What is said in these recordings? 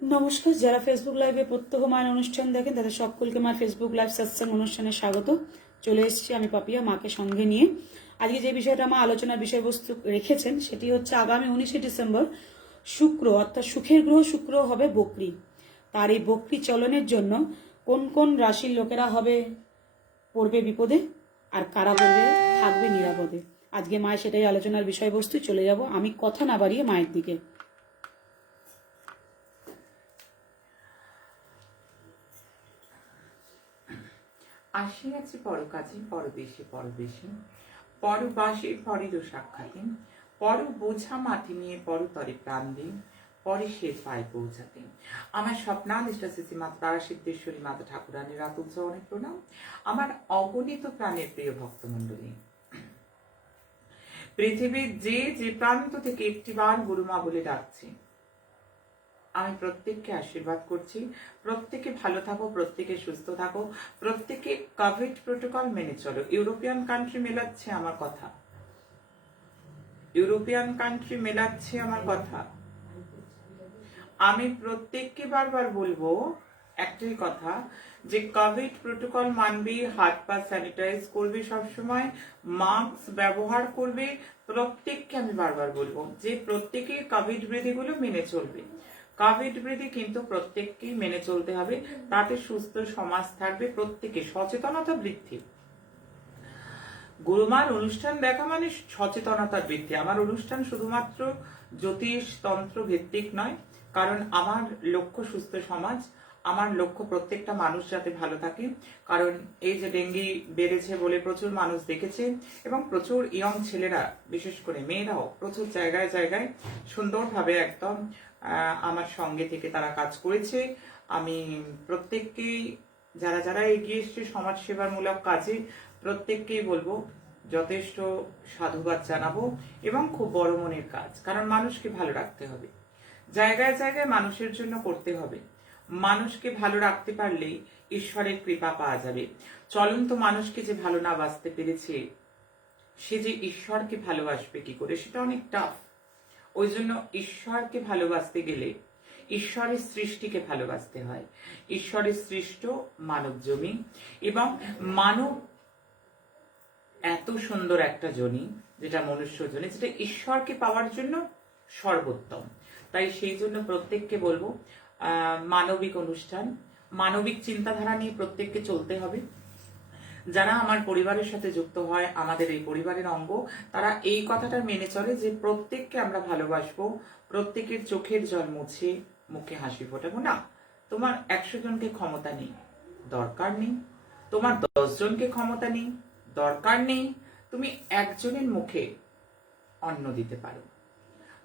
নমস্কার, যারা ফেসবুক লাইভে প্রত্যহ মায়ের অনুষ্ঠান দেখেন তাদের সকলকে মায়ের ফেসবুক লাইভ সৎসঙ্গ অনুষ্ঠানে স্বাগত। চলে এসেছি আমি পাপিয়া, মাকে সঙ্গে নিয়ে। আজকে যে বিষয়টা মা আলোচনার বিষয়বস্তু রেখেছেন সেটি হচ্ছে আগামী 19শে ডিসেম্বর শুক্র অর্থাৎ সুখের গ্রহ শুক্র হবে বকরি। তার এই বকরি চলনের জন্য কোন কোন রাশির লোকেরা হবে পড়বে বিপদে আর কারা পড়বে থাকবে নিরাপদে। আজকে মায়ের সেটাই আলোচনার বিষয়বস্তু। চলে যাব আমি কথা না বাড়িয়ে মায়ের দিকে। আসিয়াছি পরকাজে পরদেশে পরদেশে পরবাসে পরেরও সাক্ষাতে পর বোঝা মাটি নিয়ে পরতরে প্রাণ দিন পরে সে পায় পৌঁছাতে। আমার স্বপ্নাদিষ্ট শ্রী মাতা তারা সিদ্ধেশ্বরী মাতা ঠাকুরানীর রাতুল চরণে প্রণাম। আমার অগণিত প্রাণের প্রিয় ভক্তমণ্ডলী, পৃথিবীর যে যে প্রান্ত থেকে একটিবার গুরুমা বলে ডাকছি, আমি প্রত্যেককে আশীর্বাদ করছি। প্রত্যেকে ভালো থাকো, প্রত্যেকে সুস্থ থাকো, প্রত্যেকে কোভিড প্রোটোকল মেনে চলো। ইউরোপিয়ান কান্ট্রি মেলাচ্ছে আমার কথা, ইউরোপিয়ান কান্ট্রি মেলাচ্ছে আমার কথা। আমি প্রত্যেককে বারবার বলবো একটাই কথা, যে কোভিড প্রোটোকল মানবে, হাত পা স্যানিটাইজ করবে, সবসময় মাস্ক ব্যবহার করবে। প্রত্যেককে আমি বারবার বলবো যে প্রত্যেকে কোভিড বিধিগুলো মেনে চলবে। কোভিড বিধি কিন্তু প্রত্যেককেই মেনে চলতে হবে, তাতে সুস্থ সমাজ থাকবে। প্রত্যেকে সচেতনতা বৃদ্ধি। গুরুমার অনুষ্ঠান দেখা মানে সচেতনতার বৃদ্ধি। আমার অনুষ্ঠান শুধুমাত্র জ্যোতিষ তন্ত্র ভিত্তিক নয়, কারণ আমার লক্ষ্য সুস্থ সমাজ, আমার লক্ষ্য প্রত্যেকটা মানুষ যাতে ভালো থাকে। কারণ এই যে ডেঙ্গি বেড়েছে বলে প্রচুর মানুষ দেখেছে, এবং প্রচুর ইয়ং ছেলেরা, বিশেষ করে মেয়েরাও প্রচুর জায়গায় জায়গায় সুন্দরভাবে একদম আমার সঙ্গে থেকে তারা কাজ করেছে। আমি প্রত্যেককেই, যারা যারা এগিয়ে এসছে সমাজ সেবামূলক কাজে, প্রত্যেককেই বলবো যথেষ্ট সাধুবাদ জানাবো। এবং খুব বড় মনের কাজ, কারণ মানুষকে ভালো রাখতে হবে, জায়গায় জায়গায় মানুষের জন্য করতে হবে। মানুষকে ভালো রাখতে পারলেই ঈশ্বরের কৃপা পাওয়া যাবে। চলন্ত মানুষকে যে ভালো না বাঁচতে পেরেছে, সে যে ঈশ্বরকে ভালোবাসবে কি করে, সেটা অনেক টাফ। ওই জন্য ঈশ্বরকে ভালোবাসতে গেলে ঈশ্বরের সৃষ্টিকে ভালোবাসতে হয়। ঈশ্বরের সৃষ্ট মানব জমি, এবং মানব এত সুন্দর একটা জনি, যেটা মনুষ্য জনি, যেটা ঈশ্বরকে পাওয়ার জন্য সর্বোত্তম। তাই সেই জন্য প্রত্যেককে বলবো মানবিক অনুষ্ঠান, মানবিক চিন্তাধারা নিয়ে প্রত্যেককে চলতে হবে। যারা আমার পরিবারের সাথে যুক্ত হয়, আমাদের এই পরিবারের অঙ্গ, তারা এই কথাটা মেনে চলে যে প্রত্যেককে আমরা ভালোবাসবো, প্রত্যেকের চোখের জল মুছে মুখে হাসি ফোটাবো না। তোমার 100 জনকে ক্ষমতা নেই, দরকার নেই। তোমার 10 জনকে ক্ষমতা নেই, দরকার নেই। তুমি একজনের মুখে অন্ন দিতে পারো,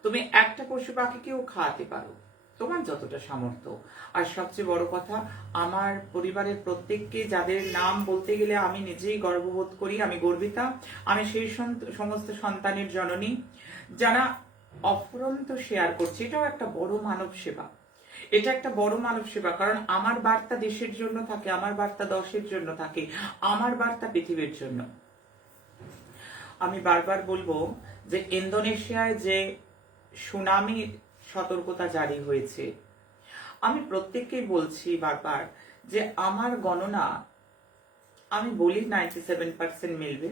তুমি একটা পশু পাখিকেও খাওয়াতে পারো, তোমার যতটা সামর্থ্য। আর সবচেয়ে বড় কথা, আমার পরিবারের প্রত্যেককে, যাদের নাম বলতে গেলে আমি নিজেই গর্ববোধ করি, আমি গর্বিতা। আমি সেই সমস্ত সন্তানের জননী যারা অফুরন্ত শেয়ার করছে। এটাও একটা বড় মানব সেবা, এটা একটা বড় মানব সেবা। কারণ আমার বার্তা দেশের জন্য থাকে, আমার বার্তা দশের জন্য থাকে, আমার বার্তা পৃথিবীর জন্য। আমি বারবার বলবো যে ইন্দোনেশিয়ায় যে সুনামি সতর্কতা জারি হয়েছে, আমি প্রত্যেককেই বলছি বারবার যে আমার গণনা, আমি বলি 97% মিলবে।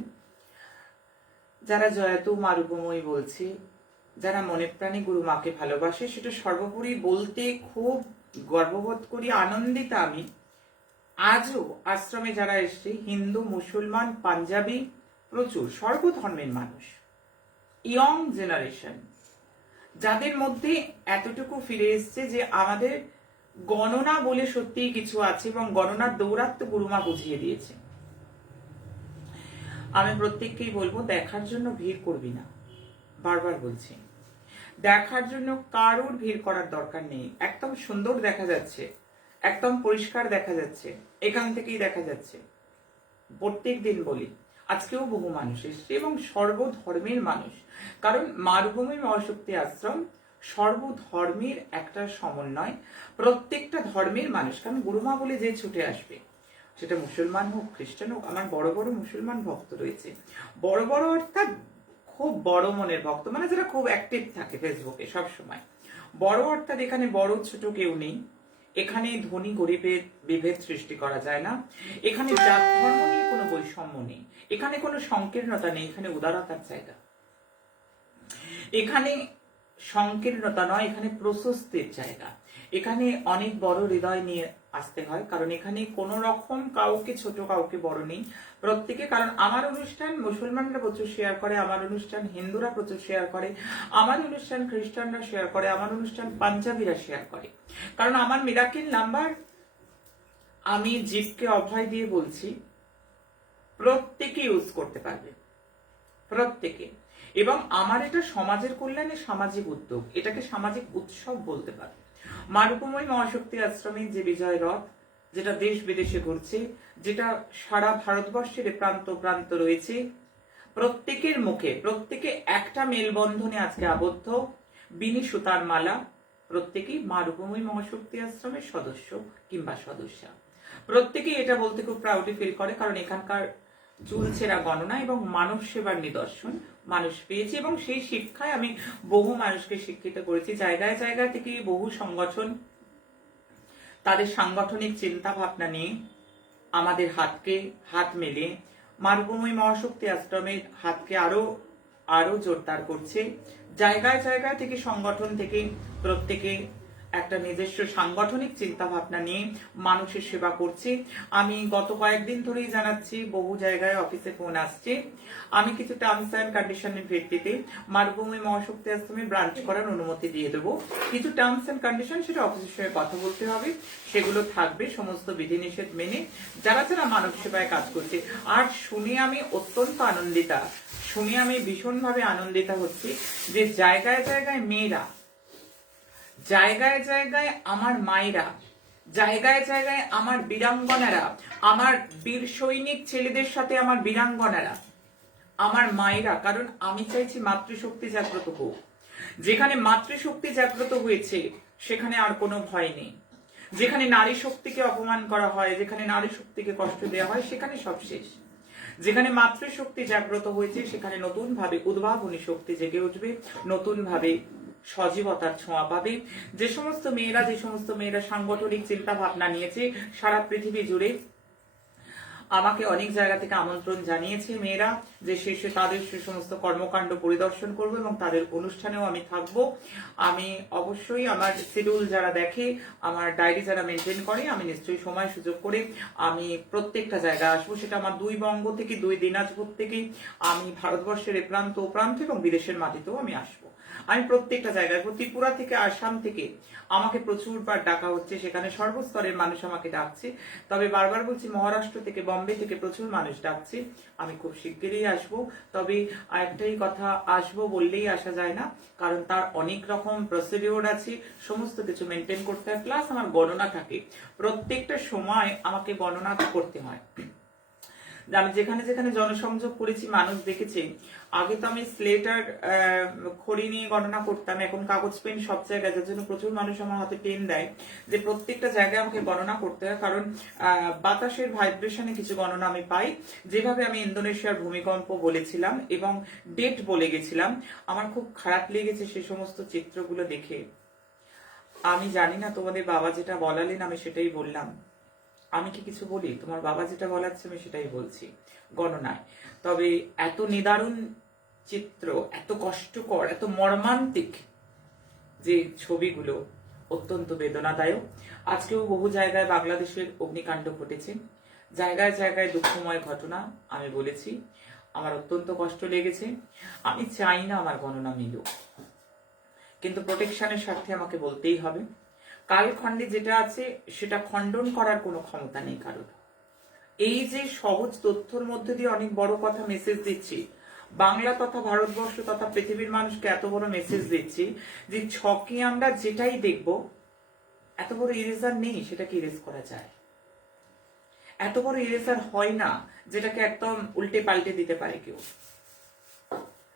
যারা জয়াতু মারুগময় বলছি, যারা মনে প্রাণে গুরু মাকে ভালোবাসে, সেটা সর্বোপরি বলতে খুব গর্ববোধ করি, আনন্দিতা আমি। আজও আশ্রমে যারা এসছে, হিন্দু, মুসলমান, পাঞ্জাবি, প্রচুর সর্বধর্মের মানুষ, ইয়ং জেনারেশন, যাদের মধ্যে এতটুকু ফিরে এসছে যে আমাদের গণনা বলে সত্যিই কিছু আছে, এবং গণনার দৌরাত্ম গুরুমা বুঝিয়ে দিয়েছে। আমি প্রত্যেককেই বলবো দেখার জন্য ভিড় করবি না, বারবার বলছি, দেখার জন্য কারোর ভিড় করার দরকার নেই। একদম সুন্দর দেখা যাচ্ছে, একদম পরিষ্কার দেখা যাচ্ছে, এখান থেকেই দেখা যাচ্ছে। প্রত্যেক দিন বলি, আজকেও বহু মানুষ এসছে, এবং সর্বধর্মের মানুষ। কারণ মারুভূমি মহাশক্তি আশ্রম সর্বধর্মের একটা সমন্বয়, প্রত্যেকটা ধর্মের মানুষ। কারণ গুরুমা বলে যে ছুটে আসবে, সেটা মুসলমান হোক, খ্রিস্টান হোক। আমার বড় বড় মুসলমান ভক্ত রয়েছে, বড় বড় অর্থাৎ খুব বড় মনের ভক্ত, মানে যারা খুব অ্যাক্টিভ থাকে ফেসবুকে সব সময়। বড় অর্থাৎ এখানে বড় ছোট কেউ নেই, এখানে ধনী গরিবের বিভেদ সৃষ্টি করা যায় না, এখানে জাত ধর্ম নিয়ে কোনো বৈষম্য নেই, এখানে কোনো সংকীর্ণতা নেই, এখানে উদারতার জায়গা। এখানে সংকীর্ণতা নয়, এখানে প্রশস্তির জায়গা। এখানে অনেক বড় হৃদয় নিয়ে আসতে হয়, কারণ এখানে কোনো রকম কাউকে ছোট কাউকে বড় নেই, প্রত্যেকে। কারণ আমার অনুষ্ঠান মুসলমানরা প্রচুর শেয়ার করে, আমার অনুষ্ঠান হিন্দুরা প্রচুর শেয়ার করে, আমার অনুষ্ঠান খ্রিস্টানরা শেয়ার করে, আমার অনুষ্ঠান পাঞ্জাবিরা শেয়ার করে। কারণ আমার মিরাকেল নাম্বার, আমি জীবকে অভয় দিয়ে বলছি, প্রত্যেকে ইউজ করতে পারবে, প্রত্যেকে। এবং আমার এটা সমাজের কল্যাণে সামাজিক উদ্যোগ, এটাকে সামাজিক উৎসব বলতে পারে। মা রূপময়ী মহাশক্তি আশ্রমে যে বিজয় রথ, যেটা দেশ বিদেশে ঘুরছে, যেটা সারা ভারতবর্ষের প্রান্ত প্রান্ত রয়েছে, প্রত্যেকের মুখে প্রত্যেকে একটা মেলবন্ধনে আজকে আবদ্ধ, বিনি সুতার মালা, প্রত্যেকেই মা রূপময়ী মহাশক্তি আশ্রমের সদস্য কিংবা সদস্যা। প্রত্যেকেই এটা বলতে খুব প্রাউডলি ফিল করে, কারণ এখানকার চুলছেরা গণনা এবং মানব সেবার নিদর্শন মানুষ পেয়েছে। এবং সেই শিক্ষায় আমি বহু মানুষকে শিক্ষিত করেছি। জায়গায় জায়গায় থেকে বহু সংগঠন তাদের সাংগঠনিক চিন্তা ভাবনা নিয়ে আমাদের হাতকে হাত মেলে মা রূপময়ী মহাশক্তি আশ্রমের হাতকে আরো জোরদার করছে। জায়গায় জায়গায় থেকে সংগঠন থেকে প্রত্যেকে একটা নিজস্ব সাংগঠনিক চিন্তা ভাবনা নিয়ে মানুষের সেবা করছে। আমি গত কয়েকদিন ধরেই জানাচ্ছি, বহু জায়গায় অফিসে ফোন আসছে, আমি কিছু টার্মস অ্যান্ড কন্ডিশনের ভিত্তিতে মা রূপময়ী মহাশক্তি আশ্রমে ব্রাঞ্চ করার অনুমতি দিয়ে দেবো। কিছু টার্মস অ্যান্ড কন্ডিশন, সেটা অফিসের সঙ্গে কথা বলতে হবে, সেগুলো থাকবে সমস্ত বিধিনিষেধ মেনে যারা যারা মানব সেবায় কাজ করছে। আর শুনে আমি অত্যন্ত আনন্দিতা, শুনে আমি ভীষণভাবে আনন্দিতা হচ্ছি যে জায়গায় জায়গায় মেয়েরা, জায়গায় জায়গায় আমার মায়েরা, জায়গায় জায়গায় আমার বীরাঙ্গনারা, আমার বীর সৈনিক ছেলেদের সাথে আমার বীরাঙ্গনারা, আমার মায়েরা। কারণ আমি চাইছি মাতৃশক্তি জাগ্রত হোক। যেখানে মাতৃশক্তি জাগ্রত হয়েছে সেখানে আর কোনো ভয় নেই। যেখানে নারী শক্তিকে অপমান করা হয়, যেখানে নারী শক্তিকে কষ্ট দেওয়া হয়, সেখানে সব শেষ। যেখানে মাতৃশক্তি জাগ্রত হয়েছে সেখানে নতুন ভাবে উদ্ভাবনী শক্তি জেগে উঠবে, নতুন ভাবে সজীবতার ছোঁয়া পাবে। যে সমস্ত মেয়েরা সাংগঠনিক চিন্তা ভাবনা নিয়েছে, সারা পৃথিবী জুড়ে আমাকে অনেক জায়গা থেকে আমন্ত্রণ জানিয়েছে মেয়েরা, যে শেষে তাদের সে সমস্ত কর্মকাণ্ড পরিদর্শন করবো এবং তাদের অনুষ্ঠানেও আমি থাকবো। আমি অবশ্যই আমার শিডিউল যারা দেখে, আমার ডায়েরি যারা মেনটেন করে, আমি নিশ্চয়ই সময় সুযোগ করে আমি প্রত্যেকটা জায়গায় আসবো। সেটা আমার 2 বঙ্গ থেকে, 2 দিনাজপুর থেকে, আমি ভারতবর্ষের এ প্রান্ত ও প্রান্ত এবং বিদেশের মাটিতেও আমি আসবো। আমি প্রত্যেকটা জায়গায়, ত্রিপুরা থেকে, আসাম থেকে আমাকে প্রচুরবার ডাকা হচ্ছে, সেখানে সর্বস্তরের মানুষ আমাকে ডাকছে। তবে বারবার বলছি, মহারাষ্ট্র থেকে, বম্বে থেকে প্রচুর মানুষ ডাকছে। আমি খুব শিগগিরই আসবো। তবে একটাই কথা, আসবো বললেই আসা যায় না, কারণ তার অনেক রকম প্রসিডিওর আছে, সমস্ত কিছু মেনটেন করতে হয়, প্লাস আমার গণনা থাকে। প্রত্যেকটা সময় আমাকে গণনা করতে হয়। আমি যেখানে যেখানে জনসংযোগ করেছি মানুষ দেখেছে, আগে তো আমি স্লেট আর খড়ি নিয়ে গণনা করতাম, এখন কাগজ পেন সব জায়গায়, যার জন্য প্রচুর মানুষ আমার হাতে পেন দেয়, যে প্রত্যেকটা জায়গায় আমাকে গণনা করতে হয়। কারণ বাতাসের ভাইব্রেশনে কিছু গণনা আমি পাই। যেভাবে আমি ইন্দোনেশিয়ার ভূমিকম্প বলেছিলাম এবং ডেট বলে গেছিলাম, আমার খুব খারাপ লেগেছে সে সমস্ত চিত্রগুলো দেখে। আমি জানি না তোমাদের বাবা যেটা বলালেন আমি সেটাই বললাম, আমি কি কিছু বলি? তোমার বাবা যেটা বলাচ্ছে আমি সেটাই বলছি গণনায়। তবে এত নিদারুণ চিত্র, এত কষ্টকর, এত মর্মান্তিক যে ছবিগুলো, অত্যন্ত বেদনাদায়ক। আজকেও বহু জায়গায় বাংলাদেশের অগ্নিকাণ্ড ঘটেছে, জায়গায় জায়গায় দুঃখময় ঘটনা আমি বলেছি। আমার অত্যন্ত কষ্ট লেগেছে। আমি চাই না আমার গণনা মিলুক, কিন্তু প্রোটেকশনের স্বার্থে আমাকে বলতেই হবে। কালখণ্ডে যেটা আছে সেটা খণ্ডন করার কোনো ক্ষমতা নেই কারোর। এই যে সহজ তথ্যর মধ্যে দিয়ে অনেক বড় কথা মেসেজ দিচ্ছি, বাংলা তথা ভারতবর্ষ তথা পৃথিবীর মানুষকে এত বড় মেসেজ দিচ্ছি যে ছকে আমরা যেটাই দেখব, এত বড় ইরেজার নেই সেটাকে ইরেজ করা যায়। এত বড় ইরেজার হয় না যেটাকে একদম উল্টে পাল্টে দিতে পারে কেউ।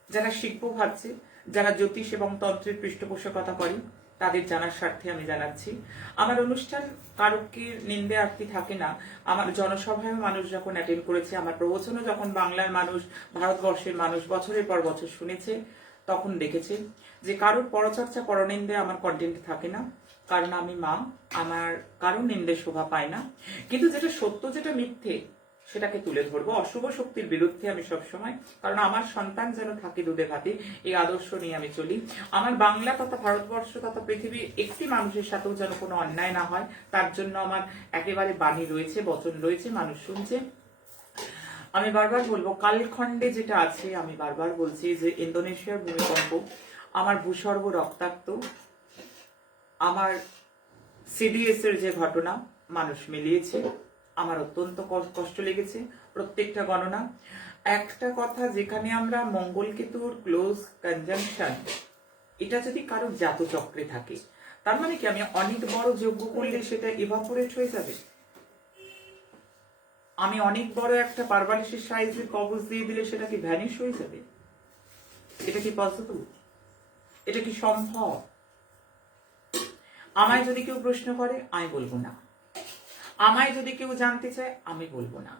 যারা শিখবো ভাবছে, যারা জ্যোতিষ এবং তন্ত্রের পৃষ্ঠপোষকতা করে, তাদের জানার স্বার্থে আমি জানাচ্ছি। আমার অনুষ্ঠান কারোকে নিন্দে আরতি থাকে না। আমার জনসভায় মানুষ যখন অ্যাটেন্ড করেছে, আমার প্রবচনও যখন বাংলার মানুষ, ভারতবর্ষের মানুষ বছরের পর বছর শুনেছে, তখন দেখেছে যে কারোর পরচর্চা পরনিন্দে আমার কন্টেন্ট থাকে না, কারণ আমি মা, আমার কারোর নিন্দে শোভা পায় না। কিন্তু যেটা সত্য, যেটা মিথ্যে, সেটাকে তুলে ধরবো। অশুভ শক্তির বিরুদ্ধে আমি সবসময়, কারণ আমার সন্তান যেন থাকে দুধে ভাতে, এই আদর্শ নিয়ে আমি চলি। আমার বাংলা তথা ভারতবর্ষ তথা পৃথিবীর একটি মানুষের সাথেও যেন কোনো অন্যায় না হয়, তার জন্য আমার একেবারে বাণী রয়েছে, বচন রয়েছে, মানুষ শুনছে। আমি বারবার বলবো, কালখণ্ডে যেটা আছে, আমি বারবার বলছি যে ইন্দোনেশিয়ার ভূমিকম্প, আমার ভূস্বর্গ রক্তাক্ত, আমার সিডিএস এর যে ঘটনা মানুষ মিলিয়েছে, আমার অত্যন্ত কষ্ট লেগেছে প্রত্যেকটা গণনা। একটা কথা, যেখানে আমরা মঙ্গলকেতুর ক্লোজ কনজাংশন, এটা যদি কারোর জাতচক্রে থাকে, তার মানে কি আমি অনেক বড় যজ্ঞ করলে সেটা ইভাপোরেট হয়ে যাবে? আমি অনেক বড় একটা পারবালিশের সাইজের কবজ দিয়ে দিলে সেটা কি ভ্যানিশ হয়ে যাবে? এটা কি পসিবল? এটা কি সম্ভব? আমায় যদি কেউ প্রশ্ন করে, আমি বলবো না। আমায় যদি কেউ জানতে চায়, আমি বলবো না।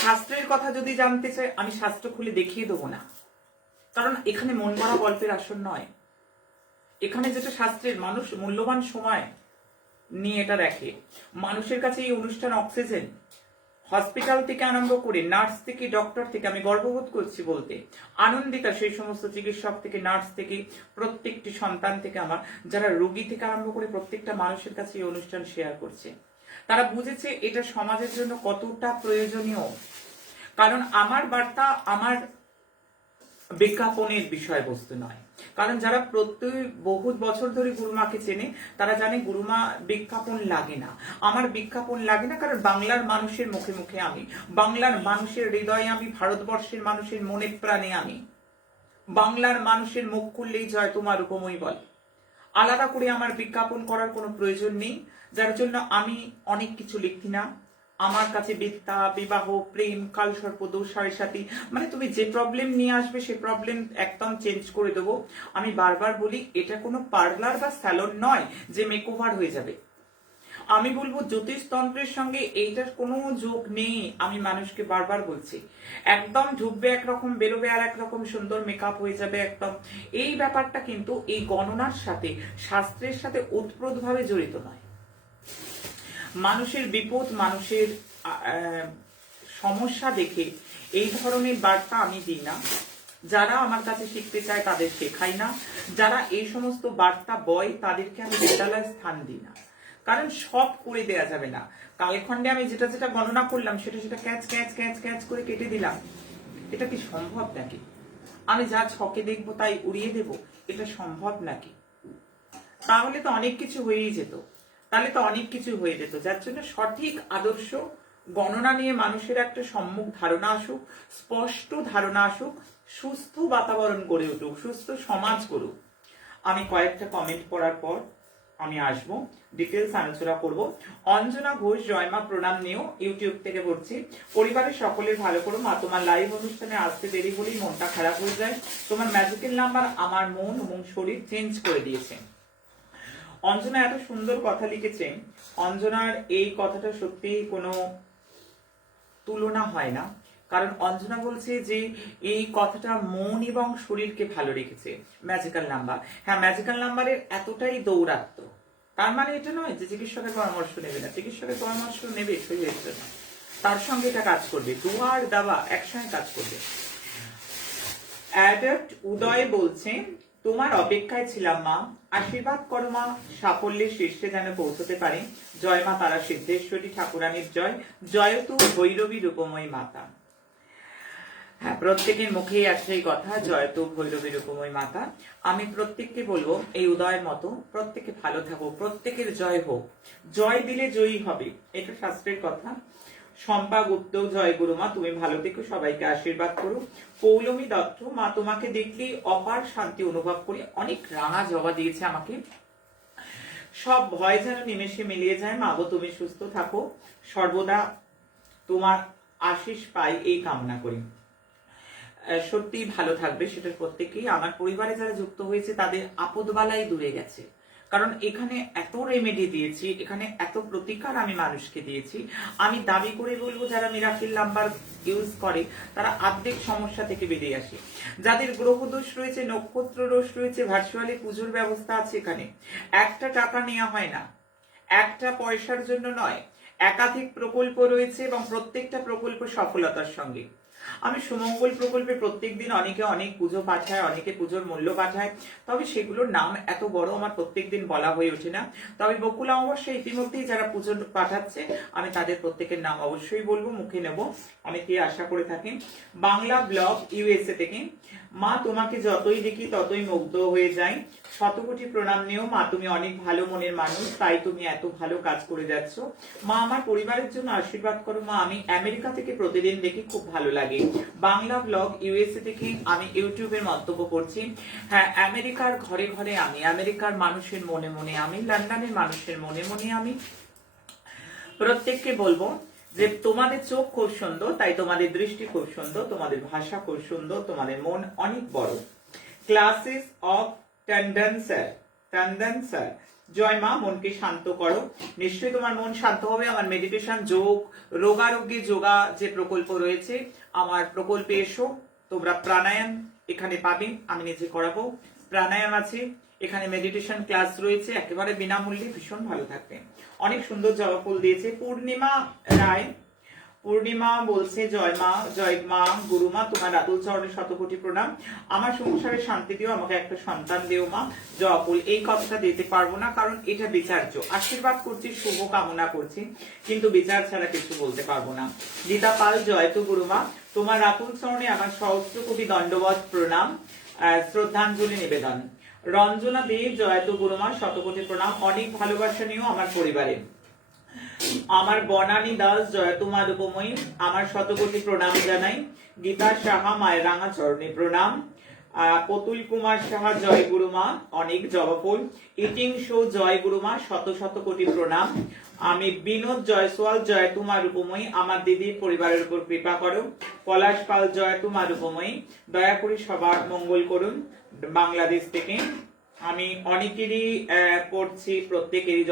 শাস্ত্রের কথা যদি জানতে চায়, আমি শাস্ত্র খুলে দেখিয়ে দেবো না। কারণ এখানে মন গড়া গল্পের আসর নয়। এখানে যেটা শাস্ত্রের, মানুষ মূল্যবান সময় নিয়ে এটা দেখে। মানুষের কাছে এই অনুষ্ঠান অক্সিজেন। হসপিটাল থেকে আরম্ভ করে, নার্স থেকে, ডক্টর থেকে, আমি গর্ববোধ করছি বলতে, আনন্দিতা সেই সমস্ত চিকিৎসক থেকে, নার্স থেকে, প্রত্যেকটি সন্তান থেকে, আমার যারা রোগী থেকে আরম্ভ করে প্রত্যেকটা মানুষের কাছে এই অনুষ্ঠান শেয়ার করছে। তারা বুঝেছে এটা সমাজের জন্য কতটা প্রয়োজনীয়। কারণ আমার বার্তা আমার বিজ্ঞাপনের বিষয়বস্তু নয়। কারণ যারা বহুত বছর ধরে গুরুমাকে চেনে, তারা জানে গুরুমা বিজ্ঞাপন লাগে না। আমার বিজ্ঞাপন লাগে না, কারণ বাংলার মানুষের মুখে মুখে আমি, বাংলার মানুষের হৃদয়ে আমি, ভারতবর্ষের মানুষের মনে প্রাণে আমি। বাংলার মানুষের মুখ খুললেই জয় তোমার উপময় বল। আলাদা করে আমার বিজ্ঞাপন করার কোনো প্রয়োজন নেই, যার জন্য আমি অনেক কিছু লিখি না। আমার কাছে বিদ্যা, বিবাহ, প্রেম, কালসর্প দোষ, সাড়ে সাথী, মানে তুমি যে প্রবলেম নিয়ে আসবে সে প্রবলেম একদম চেঞ্জ করে দেবো। আমি বারবার বলি, এটা কোনো পার্লার বা স্যালন নয় যে মেকওভার হয়ে যাবে। আমি বলবো জ্যোতিষতন্ত্রের সঙ্গে এইটার কোনো যোগ নেই। আমি মানুষকে বারবার বলছি, একদম ঢুকবে একরকম, বেরোবে আর একরকম, সুন্দর মেকআপ হয়ে যাবে একদম, এই ব্যাপারটা কিন্তু এই গণনার সাথে, শাস্ত্রের সাথে ওতপ্রোতভাবে জড়িত নয়। মানুষের বিপদ, মানুষের সমস্যা দেখে এই ধরনের বার্তা আমি দিই না। যারা আমার কাছে শিখতে চায় তাদের শেখাই না। যারা এই সমস্ত বার্তা বয় তাদেরকে আমি বিদ্যালয়ে স্থান দিই না। কারণ সব করে দেয়া যাবে না। কালখণ্ডে আমি যেটা যেটা গণনা করলাম সেটা সেটা ক্যাচ ক্যাচ ক্যাচ ক্যাচ করে কেটে দিলাম, এটা কি সম্ভব নাকি? আমি যা ছকে দেখবো তাই উড়িয়ে দেব, এটা সম্ভব নাকি? তাহলে তো অনেক কিছু হয়েই যেত। যার জন্য সঠিক আদর্শ গণনা নিয়ে মানুষের একটা সম্মুখ ধারণা আসুক, স্পষ্ট ধারণা আসুক, সুস্থ বাতাবরণ গড়ে উঠুক, সুস্থ সমাজ করুক। আমি কয়েকটা কমেন্ট পড়ার পর আমি আসবো, ডিটেলস আলোচনা করব। অঞ্জনা ঘোষ, জয়মা প্রণাম নিয়েও ইউটিউব থেকে পড়ছি। পরিবারের সকলের ভালো করো মা, তোমার লাইভ অনুষ্ঠানে আসতে দেরি হলেই মনটা খারাপ হয়ে যায়। তোমার ম্যাজিক্যাল নাম্বার আমার মন এবং শরীর চেঞ্জ করে দিয়েছে। অঞ্জনা এত সুন্দর কথা লিখেছে। অঞ্জনার এই কথাটা সত্যি কোনো তুলনা হয় না। কারণ অঞ্জনা বলছে যে এই কথাটা মন এবং শরীরকে ভালো রেখেছে। ম্যাজিক্যাল নাম্বার, হ্যাঁ ম্যাজিক্যাল নাম্বারের এতটাই দৌরাত্ম্য, তার মানে এটা নয় যে চিকিৎসকের পরামর্শ নেবে না। চিকিৎসকের পরামর্শ নেবে, শরীরের জন্য, তার সঙ্গে এটা কাজ করবে, দুয়ার দাবা একসঙ্গে কাজ করবে। অ্যাডাপ্ট উদয় বলছে, তোমার অপেক্ষায় ছিলাম মা, আশীর্বাদ করো মা, সাফল্যের শীর্ষে যেন পৌঁছতে পারে। জয় মা তারা সিদ্ধেশ্বরী ঠাকুরানীর জয়, জয়তু ভৈরবী রূপময়ী মাতা। হ্যাঁ, প্রত্যেকের মুখেই আছে এই কথা, জয়তু ভৈরবী রূপময়ী মাতা। আমি প্রত্যেককে বলবো এই উদয়ের মতো প্রত্যেকে ভালো থাকো, প্রত্যেকের জয় হোক। জয় দিলে জয়ী হবে, এটা শাস্ত্রের কথা। শম্পা গুপ্ত, জয় গুরুমা, তুমি ভালো থেকো, সবাইকে আশীর্বাদ করো। পৌলমী দত্ত, মা তোমাকে দেখলেই অপার শান্তি অনুভব করি। অনেক রাঙা জবা দিয়েছে আমাকে। সব ভয় যেন নিমেষে মিলিয়ে যায়। মা গো তুমি সুস্থ থাকো, সর্বদা তোমার আশিস পাই এই কামনা করি। সত্যি ভালো থাকবে, সেটার প্রত্যেকেই। আমার পরিবারে যারা যুক্ত হয়েছে তাদের আপদবালাই দূরে গেছে, কারণ এখানে এত রেমেডি দিয়েছি, এখানে এত প্রতিকার আমি মানুষকে দিয়েছি। আমি দাবি করে বলবো যারা মিরাকেল নাম্বার ইউজ করে তারা অর্ধেক সমস্যা থেকে বেরিয়ে আসে। যাদের গ্রহ দোষ রয়েছে, নক্ষত্র দোষ রয়েছে, ভার্চুয়ালি পুজোর ব্যবস্থা আছে এখানে। একটা টাকা নেওয়া হয় না, একটা পয়সার জন্য নয়, একাধিক প্রকল্প রয়েছে এবং প্রত্যেকটা প্রকল্প সফলতার সঙ্গে। আমি সুমঙ্গল প্রকল্পে প্রত্যেকদিন অনেকে অনেক পুজো পাঠায়, অনেকে পুজোর মূল্য পাঠায়, তবে সেগুলোর নাম এত বড় আমার প্রত্যেকদিন বলা হয়ে ওঠে না। তবে বকুল অমাবস্যা ইতিমধ্যেই যারা পুজো পাঠাচ্ছে আমি তাদের প্রত্যেকের নাম অবশ্যই বলবো, মুখে নেব, অনেকেই আশা করে থাকেন। বাংলা ব্লগ ইউএসএ থেকে, মা তোমাকে যতই দেখি ততই মুগ্ধ হয়ে যাই, শতকোটি প্রণাম নিও মা, তুমি অনেক ভালো মনের মানুষ, তাই তুমি এত ভালো কাজ করে যাচ্ছ। মা আমার পরিবারের জন্য আশীর্বাদ করো মা, আমি আমেরিকা থেকে প্রতিদিন দেখি, খুব ভালো লাগে। বাংলা ব্লগ ইউএসএ থেকে আমি ইউটিউবের মন্তব্য করছি। হ্যাঁ, আমেরিকার ঘরে ঘরে আমি, আমেরিকার মানুষের মনে মনে আমি, লন্ডনের মানুষের মনে মনে আমি। প্রত্যেককে বলবো যে তোমাদের চোখ খুব সুন্দর, তাই তোমাদের দৃষ্টি খুব সুন্দর, তোমাদের ভাষা খুব সুন্দর, তোমাদের মন অনেক বড়। ক্লাসেস অফ ট্যান্ডন স্যার, জয় মা, মনকে শান্ত করো, নিশ্চয়ই তোমার মন শান্ত হবে। আমার মেডিটেশন, যোগ, রোগারোগ্যে যোগা যে প্রকল্প রয়েছে আমার প্রকল্পে এসো। তোমরা প্রাণায়াম এখানে পাবে, আমি নিজে করাবো। প্রাণায়াম আছে এখানে, মেডিটেশন ক্লাস রয়েছে একেবারে বিনামূল্যে, ভীষণ ভালো থাকবে। অনেক সুন্দর জবা ফুল দিয়েছে পূর্ণিমা রায়। পূর্ণিমা বলছে জয় মা গুরুমা, তোমার রাতুল চরণে শতকোটি প্রণাম। আমার সংসারে শান্তি দিও, আমাকে একটা সন্তান দিও মা। জবা ফুল, এই কথাটা দিতে পারবো না কারণ এটা বিচার্য। আশীর্বাদ করছি, শুভ কামনা করছি, কিন্তু বিচার ছাড়া কিছু বলতে পারবো না। গীতা পাল, জয় তো গুরুমা, তোমার রাতুল চরণে আমার সহস্র কোটি দণ্ডবত প্রণাম, শ্রদ্ধাঞ্জলি নিবেদন। রঞ্জনা দেব, জয় তো গুরুমা, শতকোটি প্রণাম, অনেক ভালোবাসা নিও আমার পরিবারে। আমার বনানী দাস, জয় তোমার উপময়ী, আমার শতকোটি প্রণাম জানাই। গীতা সাহা, মায়ের রাঙা চরণে প্রণাম। পতুল কুমার সাহা, জয় গুরুমা, অনেক জবা ফুল। ইটিং শো, জয় গুরুমা, শত শত কোটি প্রণাম। আমি বিনোদ জয়সওয়াল, জয় তোমার উপময়ী, আমার দিদির পরিবারের উপর কৃপা করো। পলাশ পাল, জয় তোমার উপময়ী, দয়া করে সবার মঙ্গল করুন। বাংলাদেশ থেকে আমি অনেকেরই পড়ছি, প্রত্যেকেরই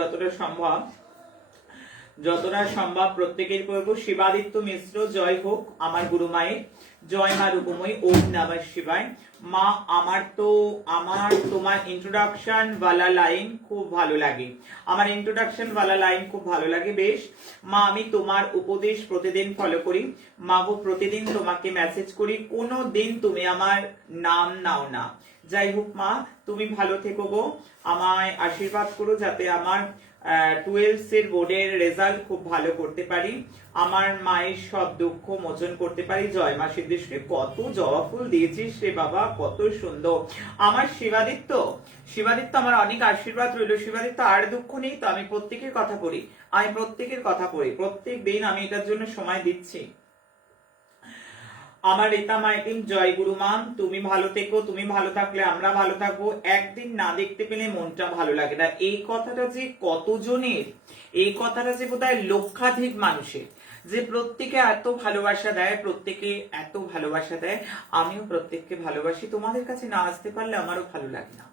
যতটা সম্ভব প্রত্যেকের করবো। শিবাদিত্য মিশ্র, জয় হোক আমার গুরু মায়ের, জয় মা রূপময়ী, ওম নমঃ শিবায়। মা আমার তোমার ইন্ট্রোডাকশন ওয়ালা লাইন খুব ভালো লাগে, আমার ইন্ট্রোডাকশন ওয়ালা লাইন খুব ভালো লাগে। বেশ মা, আমি তোমার উপদেশ প্রতিদিন ফলো করি মা গো, প্রতিদিন তোমাকে মেসেজ করি, কোনো দিন তুমি আমার নাম নাও না। যাই হোক মা, তুমি ভালো থেকো গো, আমায় আশীর্বাদ করো যাতে আমার 12 এর বোর্ডের রেজাল্ট খুব ভালো করতে পারি, আমার মায়ের সব দুঃখ মোচন করতে পারি। জয় মা সিদ্ধেশ্বরী। কত জবা ফুল দিয়েছিস রে বাবা, কত সুন্দর। আমার শিবাদিত্য আমার অনেক আশীর্বাদ রইল। শিবাদিত্য, আর দুঃখ নেই তো, আমি প্রত্যেকের কথা পড়ি, প্রত্যেক দিন আমি এটার জন্য সময় দিচ্ছি। আমার রিতা মাইতিম, জয় গুরুমান, তুমি ভালো থেকো, তুমি ভালো থাকলে আমরা ভালো থাকবো। একদিন না দেখতে পেলে মনটা ভালো লাগে না, এই কথাটা যে কতজনের, এই কথাটা যে বোধহয় লক্ষাধিক মানুষের, যে প্রত্যেকে এত ভালোবাসা দেয়, আমিও প্রত্যেককে ভালোবাসি। তোমাদের কাছে না আসতে পারলে আমারও ভালো লাগে না,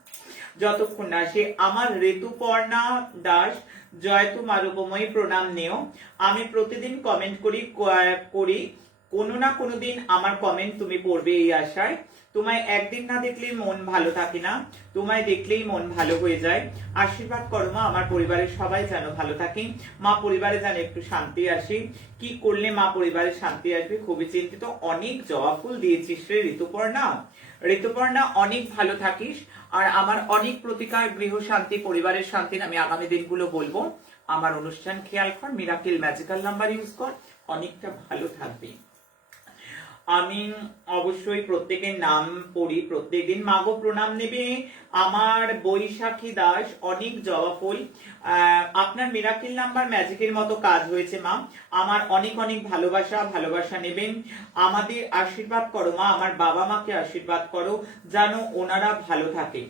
যতক্ষণ না সে। আমার ঋতুপর্ণা দাস, জয় তোমার উপময়ী, প্রণাম নেও। আমি প্রতিদিন কমেন্ট করি, কোনো না কোনো দিন আমার কমেন্ট তুমি পড়বে এই আশায়। তোমায় একদিন না দেখলে মন ভালো থাকে না, তোমায় দেখলেই মন ভালো হয়ে যায়। আশীর্বাদ করো মা, আমার পরিবারের সবাই যেন ভালো থাকে, মা পরিবারে যেন একটু শান্তি আসে। কি করলে মা পরিবারে শান্তি আসবে, খুবই চিন্তিত। অনেক জবা ফুল দিয়েছিস রে ঋতুপর্ণা, অনেক ভালো থাকিস। আর আমার অনেক প্রতিকার, গৃহ শান্তি, পরিবারের শান্তির আমি আগামী দিনগুলো বলবো। আমার অনুষ্ঠান খেয়াল কর, মিরাকেল ম্যাজিক্যাল নাম্বার ইউজ কর, অনেকটা ভালো থাকবে। আমি অবশ্যই প্রত্যেকের নাম পড়ি প্রত্যেকদিন। মাগো প্রণাম নেবে আমার বৈশাখী দাস, অনেক জবা ফুল। আপনার মিরাকেল নাম্বার ম্যাজিকের মতো কাজ হয়েছে মা, আমার অনেক অনেক ভালোবাসা নেবেন। আমাদের আশীর্বাদ করো মা, আমার বাবা মাকে আশীর্বাদ করো যেন ওনারা ভালো থাকে।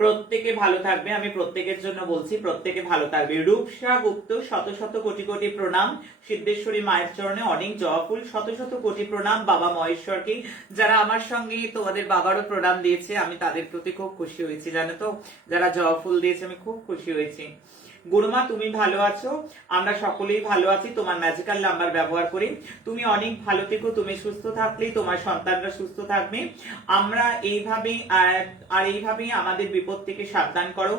প্রত্যেকে ভালো থাকবে, আমি প্রত্যেকের জন্য বলছি, প্রত্যেকে ভালো থাকবে। রূপসা গুপ্ত, শত শত কোটি কোটি প্রণাম। সিদ্ধেশ্বরী মায়ের চরণে অনেক জবা ফুল, শত শত কোটি প্রণাম বাবা মহেশ্বরকে। যারা আমার সঙ্গে তোমাদের বাবারও প্রণাম দিয়েছে, আমি তাদের প্রতি খুব খুশি হয়েছি, জানো তো, যারা জবা ফুল দিয়েছে আমি খুব খুশি হয়েছি। গুরুমা তুমি ভালো আছো, আমরা সকলেই ভালো আছি তোমার ম্যাজিক্যাল নাম্বার ব্যবহার করি। তুমি অনেক ভালো থেকো, তুমি সুস্থ থাকলেই তোমার সন্তানরা সুস্থ থাকবে। আমরা এইভাবেই আর এইভাবেই আমাদের বিপদ থেকে সাবধান করো।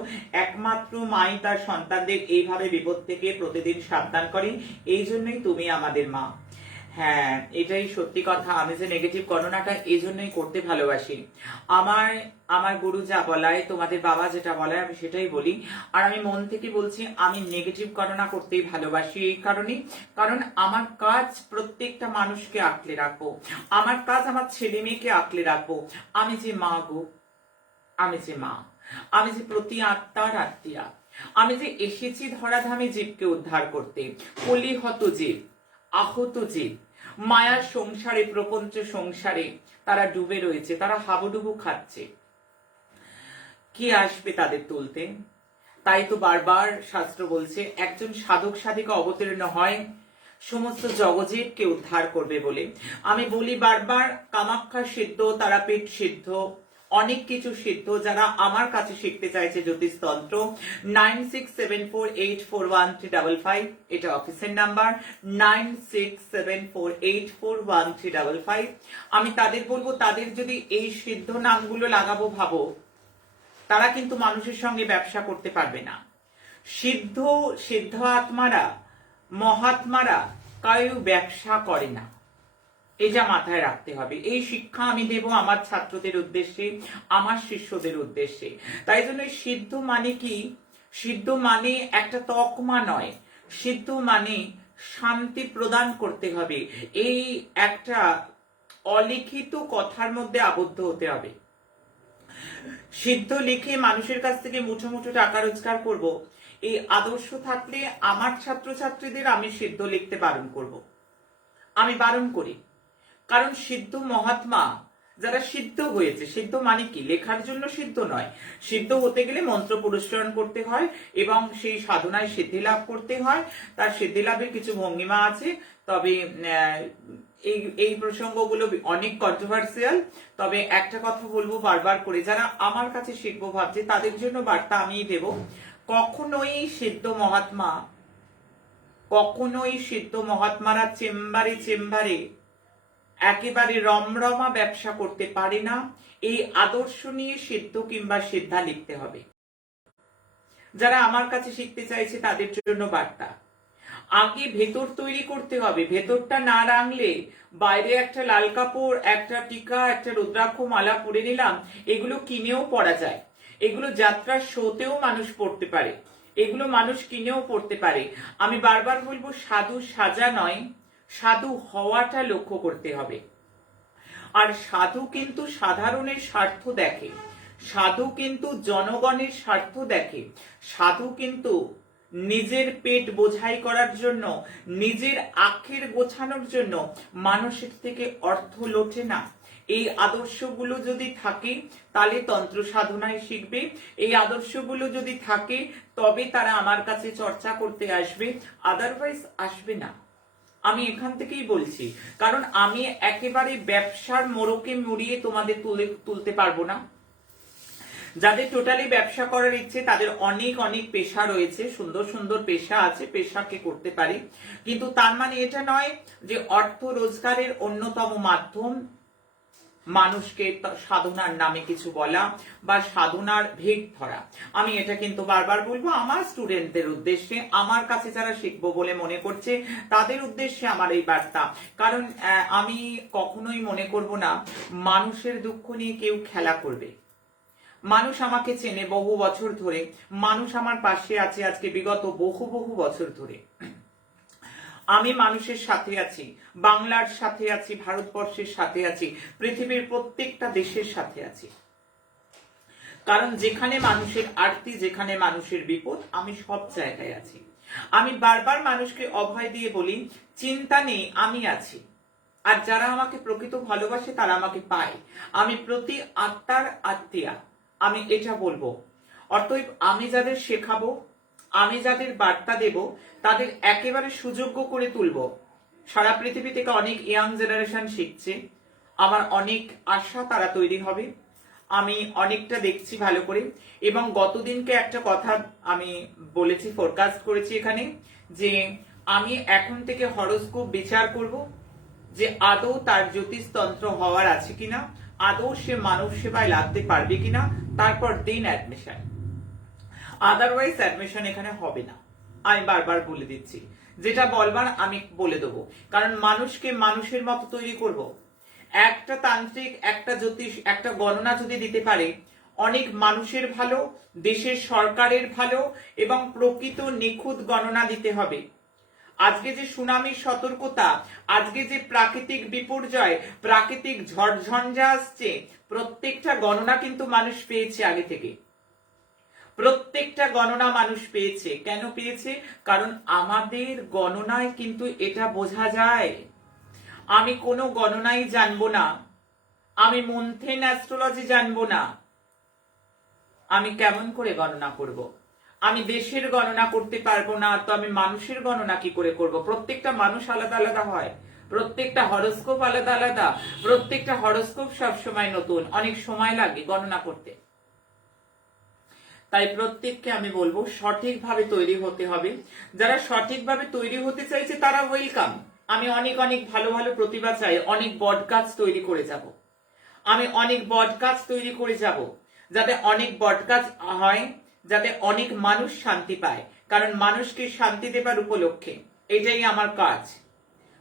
একমাত্র মাই তার সন্তানদের এইভাবে বিপদ থেকে প্রতিদিন সাবধান করে, এই জন্যই তুমি আমাদের মা। হ্যাঁ, এটাই সত্যি কথা। আমি যে নেগেটিভ গণনাটা এই জন্যই করতে ভালোবাসি। আমার গুরু যা বলায়, তোমাদের বাবা যেটা বলায়, আমি সেটাই বলি। আর আমি মন থেকে বলছি, আমি নেগেটিভ গণনা করতেই ভালোবাসি এই কারণেই, কারণ আমার কাজ প্রত্যেকটা মানুষকে আঁকলে রাখবো, আমার কাজ আমার ছেলে মেয়েকে আঁকলে রাখবো। আমি যে মা গো, আমি যে মা, আমি যে প্রতি আত্মার আত্মীয়া, আমি যে এসেছি ধরাধামে জীবকে উদ্ধার করতে। কলিহত জীব, আহত জীব, মায়ার সংসারে, প্রপঞ্চ সংসারে তারা ডুবে রয়েছে, তারা হাবুডুবু খাচ্ছে। কে আসবে তাদের তুলতে? তাই তো বারবার শাস্ত্র বলছে, একজন সাধক সাধিকা অবতীর্ণ হয় সমস্ত জগজীবকে উদ্ধার করবে বলে। আমি বলি বারবার, কামাখ্যা সিদ্ধ, তারাপীঠ সিদ্ধ, অনেক কিছু সিদ্ধ, যারা আমার কাছে শিখতে চাইছে জ্যোতিষতন্ত্র, 9674841355, এটা অফিসের নাম্বার, 9674841355। আমি তাদের বলবো, তাদের যদি এই সিদ্ধ নামগুলো লাগাবো ভাবো, তারা কিন্তু মানুষের সঙ্গে ব্যবসা করতে পারবে না। সিদ্ধ আত্মারা, মহাত্মারা কেউ ব্যবসা করে না, এটা মাথায় রাখতে হবে। এই শিক্ষা আমি দেব আমার ছাত্রদের উদ্দেশ্যে, আমার শিষ্যদের উদ্দেশ্যে। তাই জন্য সিদ্ধ মানে কি? সিদ্ধ মানে একটা তকমা নয়, সিদ্ধ মানে শান্তি প্রদান করতে হবে। এই একটা অলিখিত কথার মধ্যে আবদ্ধ হতে হবে। সিদ্ধ লিখে মানুষের কাছ থেকে মুঠো মুঠো টাকা রোজগার করব, এই আদর্শ থাকলে আমার ছাত্রছাত্রীদের আমি সিদ্ধ লিখতে বারণ করব। আমি বারণ করি, কারণ সিদ্ধ মহাত্মা যারা সিদ্ধ হয়েছে, সিদ্ধ মানে কি? লেখার জন্য সিদ্ধ নয়, সিদ্ধ হতে গেলে মন্ত্র পুরস্কারণ করতে হয় এবং সেই সাধনায় সিদ্ধি লাভ করতে হয়। তার সিদ্ধি লাভের কিছু ভঙ্গিমা আছে, তবে এই প্রসঙ্গগুলো অনেক কন্ট্রোভার্সিয়াল। তবে একটা কথা বলবো বারবার করে, যারা আমার কাছে শিখবো ভাবছে তাদের জন্য বার্তা আমিই দেব, কখনোই সিদ্ধ মহাত্মারা চেম্বারে চেম্বারে একেবারে রমরমা ব্যবসা করতে পারে না। এই আদর্শ নিয়ে সিদ্ধ কিংবা সিদ্ধা লিখতে হবে। যারা আমার কাছে শিখতে চাইছে তাদের জন্য বার্তা, আগে ভেতর তৈরি করতে হবে। ভেতরটা না রাঙলে, বাইরে একটা লাল কাপড়, একটা টিকা, একটা রুদ্রাক্ষ মালা পরে নিলাম, এগুলো কিনেও পরা যায়, এগুলো যাত্রার শোতেও মানুষ পড়তে পারে, এগুলো মানুষ কিনেও পড়তে পারে। আমি বারবার বলবো, সাধু সাজা নয়, সাধু হওয়াটা লক্ষ্য করতে হবে। আর সাধু কিন্তু সাধারণের স্বার্থ দেখে, সাধু কিন্তু জনগণের স্বার্থ দেখে, সাধু কিন্তু নিজের পেট বোঝাই করার জন্য, নিজের আখের গোছানোর জন্য মানুষের থেকে অর্থ লোটে না। এই আদর্শগুলো যদি থাকে তাহলে তন্ত্র সাধনায় শিখবে, এই আদর্শগুলো যদি থাকে তবে তারা আমার কাছে চর্চা করতে আসবে, আদারওয়াইজ আসবে না। আমি এখান থেকেই বলছি, কারণ আমি একেবারে ব্যবসার মোড়কে মুড়িয়ে তোমাদের তুলতে পারবো না। যাদের টোটালি ব্যবসা করার ইচ্ছে তাদের অনেক অনেক পেশা রয়েছে, সুন্দর সুন্দর পেশা আছে, পেশাকে করতে পারি, কিন্তু তার মানে এটা নয় যে অর্থ রোজগারের অন্যতম মাধ্যম মানুষকে সাধনার নামে কিছু বলা বা সাধনার ভেগ ধরা। আমি এটা কিন্তু বারবার বলবো আমার স্টুডেন্টদের উদ্দেশ্যে, আমার কাছে যারা শিখবো বলে মনে করছে তাদের উদ্দেশ্যে আমার এই বার্তা। কারণ আমি কখনোই মনে করব না মানুষের দুঃখ নিয়ে কেউ খেলা করবে। মানুষ আমাকে চেনে বহু বছর ধরে, মানুষ আমার পাশে আছে আজকে বিগত বহু বহু বছর ধরে। আমি মানুষের সাথে আছি, বাংলার সাথে আছি, ভারতবর্ষের সাথে আছি, পৃথিবীর প্রত্যেকটা দেশের সাথে আছি। কারণ যেখানে মানুষের আরতি, যেখানে মানুষের বিপদ, আমি সব জায়গায় আছি। আমি বারবার মানুষকে অভয় দিয়ে বলি, চিন্তা নেই, আমি আছি। আর যারা আমাকে প্রকৃত ভালোবাসে তারা আমাকে পায়। আমি প্রতি আত্মার আত্মীয়া, আমি এটা বলবো। অতএব আমি যাদের শেখাবো, আমি যাদের বার্তা দেব, তাদের একেবারে সুযোগ্য করে তুলব। সারা পৃথিবী থেকে অনেক ইয়াং জেনারেশন শিখছে, আমার অনেক আশা তারা তৈরি হবে। আমি অনেকটা দেখছি ভালো করে, এবং গতদিনকে একটা কথা আমি বলেছি, ফোরকাস্ট করেছি এখানে, যে আমি এখন থেকে হরোস্কোপ বিচার করব যে আদৌ তার জ্যোতিষতন্ত্র হওয়ার আছে কিনা, আদৌ সে মানব সেবায় লাগতে পারবে কিনা, তারপর দিন অ্যাডমিশন। আদারওয়াইজ অ্যাডমিশন এখানে হবে না, আমি বারবার বলে দিচ্ছি। যেটা বলবার আমি বলে দেবো, কারণ মানুষকে মানুষের মতো তৈরি করব। একটা তান্ত্রিক, একটা জ্যোতিষ, একটা গণনা যদি দিতে পারে, অনেক মানুষের ভালো, দেশের সরকারের ভালো, এবং প্রকৃত নিখুঁত গণনা দিতে হবে। আজকে যে সুনামির সতর্কতা, আজকে যে প্রাকৃতিক বিপর্যয়, প্রাকৃতিক ঝড়ঝঞ্ঝা আসছে, প্রত্যেকটা গণনা কিন্তু মানুষ পেয়েছে আগে থেকে। প্রত্যেকটা গণনা মানুষ পেয়েছে। কেন পেয়েছে? কারণ আমাদের গণনায় কিন্তু এটা বোঝা যায়। আমি কোনো গণনাই জানবো না, আমি মন্থেন অ্যাস্ট্রোলজি জানবো না, আমি কেমন করে গণনা করব? আমি দেশের গণনা করতে পারবো না, তো আমি মানুষের গণনা কি করে করব? প্রত্যেকটা মানুষ আলাদা আলাদা হয়, প্রত্যেকটা হরোস্কোপ আলাদা আলাদা, প্রত্যেকটা হরোস্কোপ সবসময় নতুন, অনেক সময় লাগে গণনা করতে। তাই প্রত্যেককে আমি বলবো সঠিকভাবে তৈরি হতে হবে। যারা সঠিকভাবে তৈরি হতে চাইছে তারা ওয়েলকাম। আমি অনেক অনেক ভালো ভালো প্রতিভা চাই, অনেক বডকাস্ট তৈরি করে যাব, আমি অনেক বডকাস্ট তৈরি করে যাব, যাতে অনেক বডকাস্ট হয়, যাতে অনেক মানুষ শান্তি পায়। কারণ মানুষকে শান্তি দেবার উপলক্ষে এটাই আমার কাজ।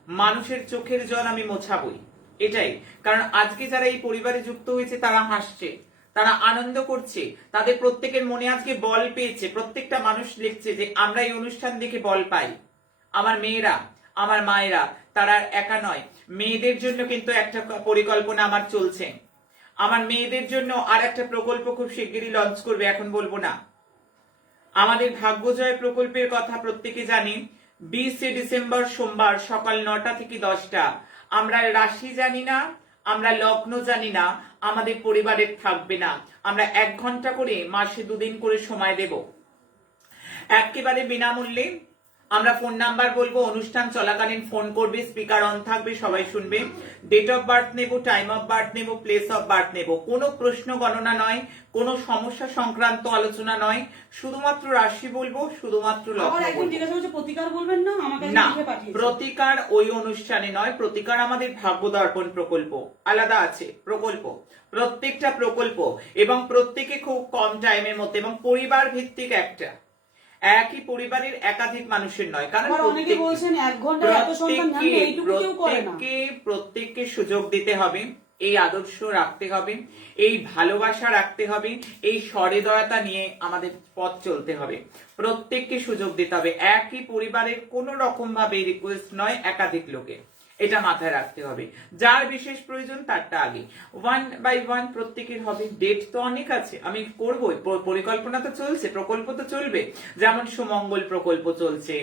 মানুষের চোখের জল আমি মোছাবই, এটাই। কারণ আজকে যারা এই পরিবারে যুক্ত হয়েছে তারা হাসছে, তারা আনন্দ করছে, তাদের প্রত্যেকের মনে আজকে বল পেয়েছে। প্রত্যেকটা মানুষ লিখছে যে আমরা এই অনুষ্ঠান দেখে বল পাই। আমার মেয়েরা, আমার মায়েরা, তারা একা নয়, মেয়েদের জন্য কিন্তু একটা পরিকল্পনা আমার চলছে। আমার মেয়েদের জন্য আর একটা প্রকল্প খুব শিগগিরই লঞ্চ করবে, এখন বলবো না। আমাদের ভাগ্যজয় প্রকল্পের কথা প্রত্যেকে জানি। 20 ডিসেম্বর সোমবার সকাল 9টা থেকে 10টা। আমরা রাশি জানি না, আমরা লগ্ন জানি না, আমাদের পরিবারের থাকবে না। আমরা 1 ঘন্টা করে মাসে 2 দিন করে সময় দেব, একেবারে বিনামূল্যে। আমরা ফোন নাম্বার বলবো, অনুষ্ঠান চলাকালীন ফোন করবে, স্পিকার অন থাকবে, সবাই শুনবে। ডেট অফ বার্থ নেব, টাইম অফ বার্থ নেব, প্লেস অফ বার্থ নেব। কোনো প্রশ্ন গণনা নয়, কোনো সমস্যা সংক্রান্ত আলোচনা নয়, শুধুমাত্র রাশি বলবো, শুধুমাত্র লগ্ন বলবো। প্রতিকার বলবেন না আমাকে? না, প্রতিকার ওই অনুষ্ঠানে নয়। প্রতিকার আমাদের ভাগ্য দর্পণ প্রকল্প, আলাদা আছে প্রকল্প, প্রত্যেকটা প্রকল্প, এবং প্রত্যেকে খুব কম টাইমের মধ্যে, এবং পরিবার ভিত্তিক একটা, একই পরিবারের একাধিক মানুষের নয়। কারণ প্রত্যেককে সুযোগ দিতে হবে, এই আদর্শ রাখতে হবে, এই ভালোবাসা রাখতে হবে, এই সহৃদয়তা নিয়ে আমাদের পথ চলতে হবে। প্রত্যেককে সুযোগ দিতে হবে। একই পরিবারের কোন রকম ভাবে রিকোয়েস্ট নয়, একাধিক লোকে, এটা মাথায় রাখতে হবে। যার বিশেষ প্রয়োজন তারটা আগে, 1 বাই 1 প্রত্যেকের হবে। ডেট তো অনেক আছে, আমি করবো, পরিকল্পনা তো চলছে, প্রকল্প তো চলবে। যেমন সুমঙ্গল প্রকল্প চলছে,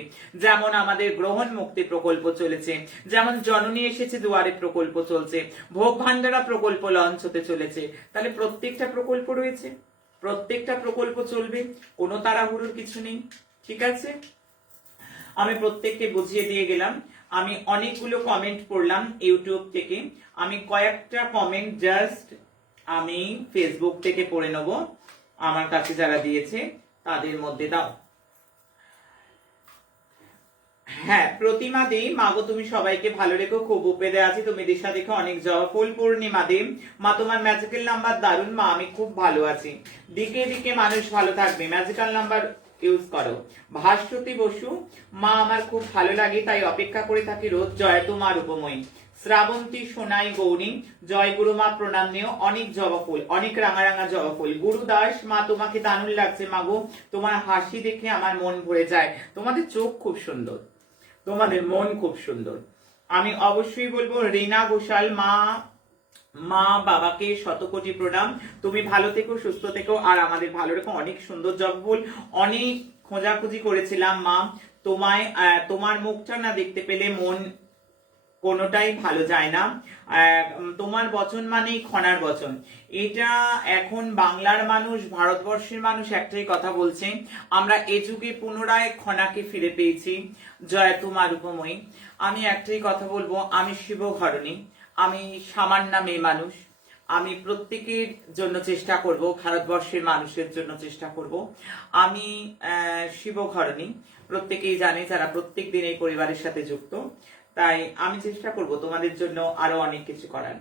যেমন আমাদের গ্রহণ মুক্তি প্রকল্প চলেছে, যেমন জননী এসেছে দুয়ারে প্রকল্প চলছে, ভোগ ভান্ডারা প্রকল্প লঞ্চ হতে চলেছে। তাহলে প্রত্যেকটা প্রকল্প রয়েছে, প্রত্যেকটা প্রকল্প চলবে, কোনো তাড়াহুড়োর কিছু নেই। ঠিক আছে, আমি প্রত্যেককে বুঝিয়ে দিয়ে গেলাম। আমি অনেকগুলো কমেন্ট পড়লাম ইউটিউব থেকে, আমি কয়েকটা কমেন্ট জাস্ট আমি ফেসবুক থেকে পড়ে নেব, আমার কাছে যারা দিয়েছে তাদের মধ্যে। দাও, হ্যাঁ, প্রতিমা দি, মাগো তুমি সবাইকে ভালো রেখো, খুব উপেদে আছি, তুমি দিশা দেখো, অনেক জবা ফুল। পূর্ণিমা দি, মা তোমার ম্যাজিক্যাল নাম্বার দারুন, মা আমি খুব ভালো আছি, দিকে দিকে মানুষ ভালো থাকবে, ম্যাজিক্যাল নাম্বার ইউজ করো। ভাস্বতী বসু, মা আমার খুব ভালো লাগে, তাই অপেক্ষা করে থাকি রোজ, জয় তোমার উপময়ী। শ্রাবন্তী সোনাই গৌরী, জয় গুরু মা, প্রণাম নিও, অনেক জবা ফুল, অনেক রাঙা রাঙা জবা ফুল। গুরুদাস, মা তোমাকে দারুণ লাগছে মাগো, তোমার হাসি দেখে আমার মন ভরে যায়, তোমাদের চোখ খুব সুন্দর, তোমাদের মন খুব সুন্দর। আমি অবশ্যই বলবো রিনা ঘোষাল, মা বাবাকে শতকোটি প্রণাম, তুমি ভালো থেকো, সুস্থ থেকো, আর আমাদের ভালো রেখো। অনেক সুন্দর জব ফুল, অনেক খোঁজাখুঁজি করেছিলাম মা তোমায়, তোমার মুখটা না দেখতে পেলে মন কোনোটাই ভালো যায় না। তোমার বচন মানেই খনার বচন। এটা এখন বাংলার মানুষ, ভারতবর্ষের মানুষ একটাই কথা বলছে, আমরা এ যুগে পুনরায় খনাকে ফিরে পেয়েছি। জয় তোমার উপময়ী। আমি একটাই কথা বলবো, আমি শিবঘরণী, আমি সামান্য মেয়ে মানুষ। আমি প্রত্যেকের জন্য চেষ্টা করব, ভারতবর্ষের মানুষের জন্য চেষ্টা করব। আমি শিবঘরণী, প্রত্যেকেই জানে যারা প্রত্যেক দিন এই পরিবারের সাথে যুক্ত। তাই আমি চেষ্টা করব তোমাদের জন্য আরো অনেক কিছু করার।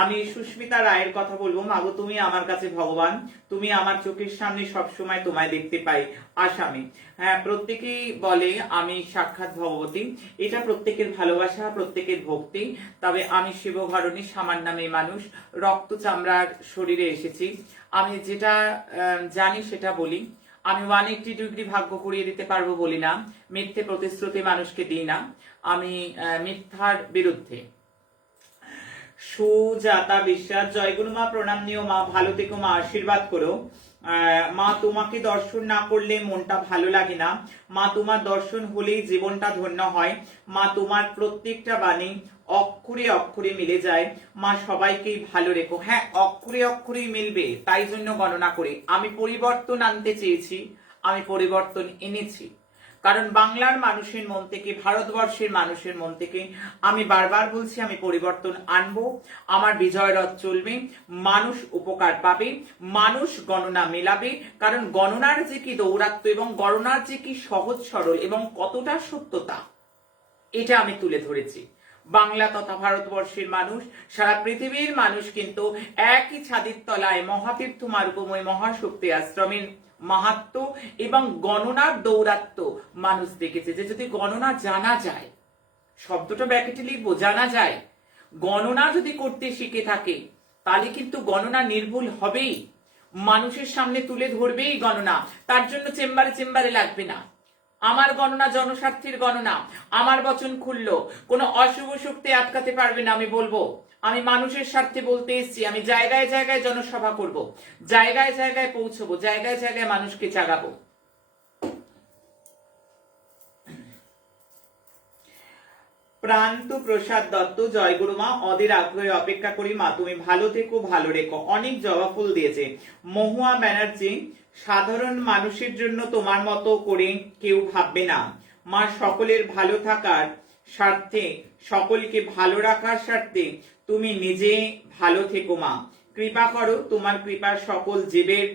আমি সুস্মিতা রায়ের কথা বলবো, মাগো তুমি আমার কাছে ভগবান, তুমি আমার চোখের সামনে সবসময় তোমায় দেখতে পাই আসামি। হ্যাঁ, প্রত্যেকেই বলে আমি সাক্ষাৎ ভগবতী, এটা প্রত্যেকের ভালোবাসা, প্রত্যেকের ভক্তি। তবে আমি শিবঘরণী, সামান্য মেয়ে মানুষ, রক্ত চামড়ার শরীরে এসেছি। আমি যেটা জানি সেটা বলি। আমি 180 ডিগ্রি ভাগ্য করিয়ে দিতে পারবো বলি না, মিথ্যে প্রতিশ্রুতি মানুষকে দিই না, আমি মিথ্যার বিরুদ্ধে। সুজাতা বিশ্বাস, জয়গুরু মা, প্রণাম নিও মা, ভালো থেকো মা, আশীর্বাদ করো মা। তোমাকে দর্শন না করলে মনটা ভালো লাগে না মা, তোমার দর্শন হলেই জীবনটা ধন্য হয় মা। তোমার প্রত্যেকটা বাণী অক্ষরে অক্ষরে মিলে যায় মা, সবাইকেই ভালো রেখো। হ্যাঁ, অক্ষরে অক্ষরেই মিলবে, তাই জন্য গণনা করে আমি পরিবর্তন আনতে চেয়েছি, আমি পরিবর্তন এনেছি। কারণ বাংলার মানুষের মন থেকে, ভারতবর্ষের মানুষের মন থেকে আমি বারবার বলছি আমি পরিবর্তন আনবো। আমার বিজয় রথ চলবে, মানুষ উপকার পাবে, মানুষ গণনা মেলাবে। কারণ গণনার যে কি দৌরাত্ম্য এবং গণনার যে কি সহজ সরল এবং কতটা সত্যতা, এটা আমি তুলে ধরেছি। বাংলা তথা ভারতবর্ষের মানুষ, সারা পৃথিবীর মানুষ কিন্তু একই ছাদের তলায় মহাতীর্থ মার্গময় মহাশক্তি আশ্রমের মাহাত্ম এবং গণনার দৌরাত্ম্য মানুষ দেখেছে। যে যদি গণনা জানা যায়, শব্দটা ব্র্যাকেটে লিখবো, জানা যায়, গণনা যদি করতে শিখে থাকে তাহলে কিন্তু গণনা নির্ভুল হবেই, মানুষের সামনে তুলে ধরবেই গণনা। তার জন্য চেম্বারে চেম্বারে লাগবে না। আমার গণনা জনস্বার্থের গণনা, আমার বচন খুললো, কোনো অশুভ শক্তি আটকাতে পারবে না। আমি বলবো, আমি মানুষের স্বার্থে বলতে এসেছি। আমি জায়গায় জায়গায় জনসভা করব, জায়গায় জায়গায় পৌঁছবো, জায়গায় জায়গায় মানুষকে জাগাবো। প্রান্ত প্রসাদ দত্ত, জয় গুরু মা, অধীর আগ্রহে অপেক্ষা করি মা, তুমি ভালো থেকো, ভালো রেখো। অনেক জবা ফুল দিয়েছে। মহুয়া ব্যানার্জি, সাধারণ মানুষের জন্য তোমার মতো করে কেউ ভাববে না মা, সকলের ভালো থাকার স্বার্থে, সকলকে ভালো রাখার স্বার্থে তুমি নিজে ভালো থেকো মা, কৃপা করো, তোমার কৃপার সকল জীবের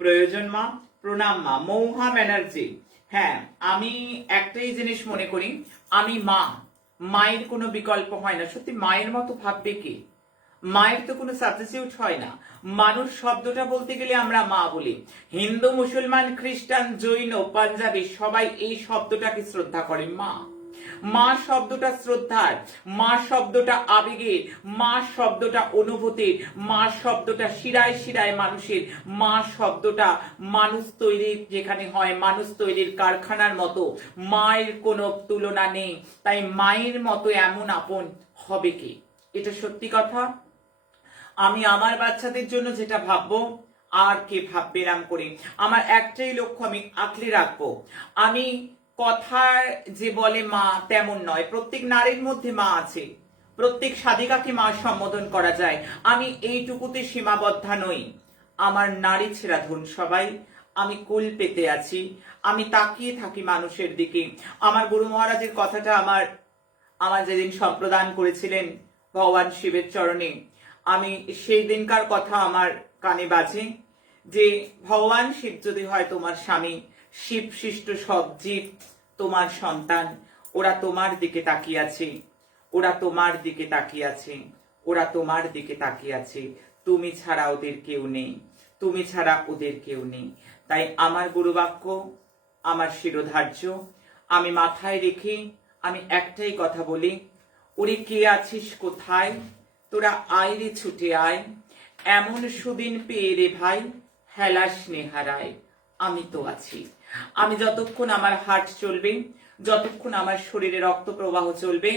প্রয়োজন মা, প্রণাম মা। মহুয়া ব্যানার্জি, হ্যাঁ, আমি একটাই জিনিস মনে করি, আমি মা, মায়ের কোনো বিকল্প হয় না। সত্যি মায়ের মতো ভাববে কি? মায়ের তো কোনো সাবস্টিটিউট হয় না। মানুষ শব্দটা বলতে গেলে আমরা মা বলি। হিন্দু, মুসলমান, খ্রিস্টান, জৈন, পাঞ্জাবি সবাই এই শব্দটাকে শ্রদ্ধা করে। মা, মা শব্দটা শ্রদ্ধার, মা শব্দটা আবেগের, মা শব্দটা অনুভূতির, মা শব্দটা শিরায় শিরায় মানুষের, মা শব্দটা মানুষ তৈরির যেখানে হয়, মানুষ তৈরির কারখানার মতো। মায়ের কোনো তুলনা নেই। তাই মায়ের মতো এমন আপন হবে কি? এটা সত্যি কথা। আমি আমার বাচ্চাদের জন্য যেটা ভাববো, আর কে ভাববে এরম করে? আমার একটাই লক্ষ্য, আমি আঁকলে রাখবো। আমি কথার যে বলে মা তেমন নয়। প্রত্যেক নারীর মধ্যে মা আছে, প্রত্যেক সাধিকাকে মা সম্বোধন করা যায়। আমি এইটুকুতে সীমাবদ্ধ নই। আমার নারী ছেড়া ধন সবাই, আমি কুল পেতে আছি, আমি তাকিয়ে থাকি মানুষের দিকে। আমার গুরু মহারাজের কথাটা আমার যেদিন সম্প্রদান করেছিলেন ভগবান শিবের চরণে, আমি সেই দিনকার কথা আমার কানে বাজে যে ভগবান শিব যদি হয় তোমার স্বামী, শিব সৃষ্ট সব জীব তোমার সন্তান, ওরা তোমার দিকে তাকিয়ে আছে, ওরা তোমার দিকে তাকিয়ে আছে, ওরা তোমার দিকে তাকিয়ে আছে। তুমি ছাড়া ওদের কেউ নেই, তুমি ছাড়া ওদের কেউ নেই। তাই আমার গুরুবাক্য, আমার শিরোধার্য আমি মাথায় রেখে আমি একটাই কথা বলি, ওরে কে আছিস কোথায়, তোরা আয় রে ছুটে আয়, এমন সুদিন পেয়ে রে ভাই, হেলা স্নেহারায় আমি তো আছি। আমি যতক্ষণ আমার হার্ট চলবে, যতক্ষণ আমার শরীরে রক্ত প্রবাহ চলবে,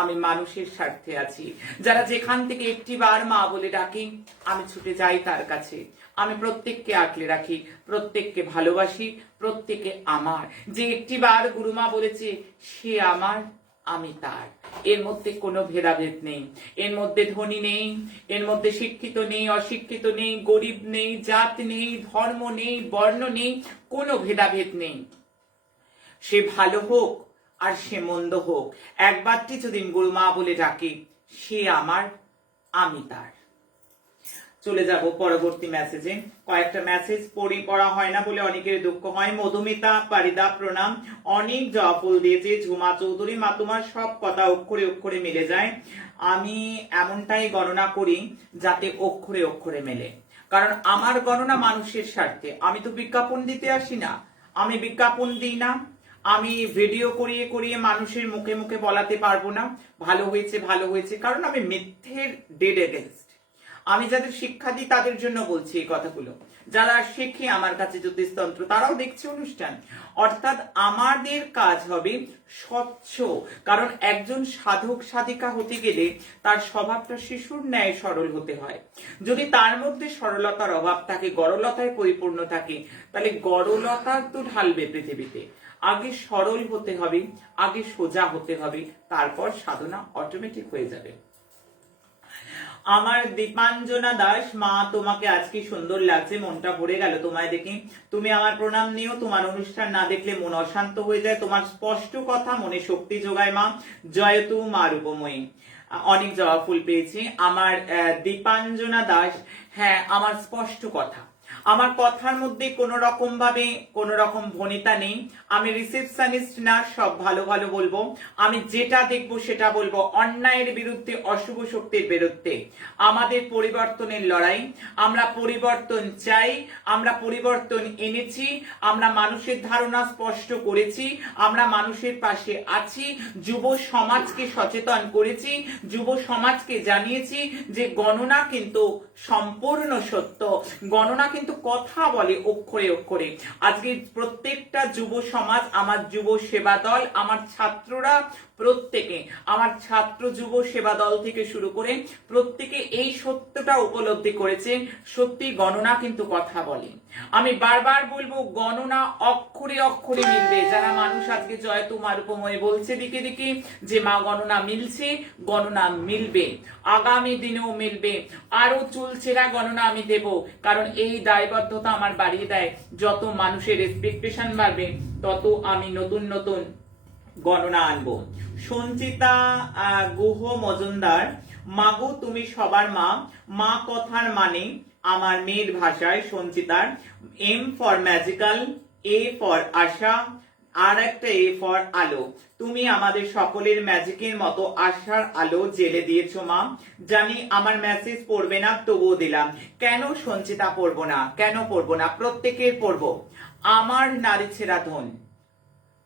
আমি মানুষের স্বার্থে আছি। যারা যেখান থেকে একটি বার মা বলে ডাকি, আমি ছুটে যাই তার কাছে। আমি প্রত্যেককে আঁকলে রাখি, প্রত্যেককে ভালোবাসি, প্রত্যেকে আমার। যে একটি বার গুরুমা বলেছে সে আমার, আমি তার। এর মধ্যে কোনো ভেদাভেদ নেই, এর মধ্যে ধনী নেই, এর মধ্যে শিক্ষিত নেই, অশিক্ষিত নেই, গরিব নেই, জাত নেই, ধর্ম নেই, বর্ণ নেই, কোনো ভেদাভেদ নেই। সে ভালো হোক আর সে মন্দ হোক, একবারটি যদি গুরুমা বলে ডাকে, সে আমার, আমি তার। চলে যাব পরবর্তী মেসেজে। কয়েকটা মেসেজ পড়া হয় না বলে অনেকের দুঃখ হয়। মধুমিতা পারিদা প্রণাম, অনেক জয়ফুল দিয়েছে। ঝুমা চৌধুরী, মা তোমার সব কথা অক্ষরে অক্ষরে মিলে যায়। আমি এমনটাই গণনা করি যাতে অক্ষরে অক্ষরে মেলে, কারণ আমার গণনা মানুষের স্বার্থে। আমি তো বিজ্ঞাপন দিতে আসি না, আমি বিজ্ঞাপন দিই না, আমি ভিডিও করিয়ে করিয়ে মানুষের মুখে মুখে বলাতে পারবো না ভালো হয়েছে ভালো হয়েছে, কারণ আমি মিথ্যের ডেড এগেনস্ট। আমি যাদের শিক্ষা দিই তাদের জন্য বলছি এই কথাগুলো। যারা শেখে আমার কাছে জ্যোতিষতন্ত্র তারাও দেখছে অনুষ্ঠান। অর্থাৎ আমাদের কাজ হবে স্বচ্ছ, কারণ একজন সাধক সাধিকা হতে গেলে তার স্বভাবটা শিশুর ন্যায় সরল হতে হয়। যদি তার মধ্যে সরলতার অভাব থাকে, গরলতায় পরিপূর্ণ থাকে, তাহলে গরলতা তো ঢালবে পৃথিবীতে। আগে সরল হতে হবে, আগে সোজা হতে হবে, তারপর সাধনা অটোমেটিক হয়ে যাবে। আমার দীপাঞ্জনা দাস, মা তোমাকে আজকে সুন্দর লাগছে, মনটা ভরে গেল তোমায় দেখে। তুমি আমার প্রণাম নিও, তোমার অনুষ্ঠান না দেখলে মন অশান্ত হয়ে যায়। তোমার স্পষ্ট কথা মনে শক্তি যোগায় মা। জয়তু মা রূপময়ী। অনেক জবা ফুল পেয়েছি আমার দীপাঞ্জনা দাস। হ্যাঁ, আমার স্পষ্ট কথা, আমার কথার মধ্যে কোন রকম ভাবে কোন রকম ভনিতা নেই। আমি রিসেপশনিস্ট না, সব ভালো ভালো বলবো। আমি যেটা দেখবো সেটা বলবো। অন্যায়ের বিরুদ্ধে, অশুভ শক্তির বিরুদ্ধে আমাদের পরিবর্তনের লড়াই। আমরা পরিবর্তন চাই, আমরা পরিবর্তন এনেছি, আমরা মানুষের ধারণা স্পষ্ট করেছি, আমরা মানুষের পাশে আছি। যুব সমাজকে সচেতন করেছি, যুব সমাজকে জানিয়েছি যে গণনা কিন্তু সম্পূর্ণ সত্য, গণনা কিন্তু কথা বলে অক্ষরে অক্ষরে। আজকে প্রত্যেকটা যুব সমাজ, আমার যুব সেবা দল, আমার ছাত্ররা প্রত্যেকে, আমার ছাত্র যুব সেবা দল থেকে শুরু করে প্রত্যেকে এই সত্যটা উপলব্ধি করেছে, সত্যি গণনা কিন্তু কথা বলে। আমি বারবার বলবো, গণনা অক্ষরে অক্ষরে মিলবে। যারা মানুষ আজকে জয়তু মা রূপময়ী বলছে দিকে দিকে যে মা গণনা মিলছে, গণনা মিলবে, আগামী দিনেও মিলবে। আরো চুলচেরা গণনা আমি দেব, কারণ এই দায়বদ্ধতা আমার বাড়িয়ে দেয়। যত মানুষের এক্সপেকটেশন বাড়বে তত আমি নতুন নতুন গণনা আনবো। সঞ্চিতা গুহ মজুমদার, মাগো তুমি সবার মা, মা কথার মানে আমার মেয়ের ভাষায় সঞ্চিতার। M for magical, A for Asha, আর একটা এ ফর আলো। তুমি আমাদের সকলের ম্যাজিকের মতো আশার আলো জেলে দিয়েছো মা। জানি আমার মেসেজ পড়বে না, তবুও দিলাম। কেন সঞ্চিতা পড়বো না, কেন পড়বো না, প্রত্যেকের পড়বো। আমার নারী ছেঁড়া ধন,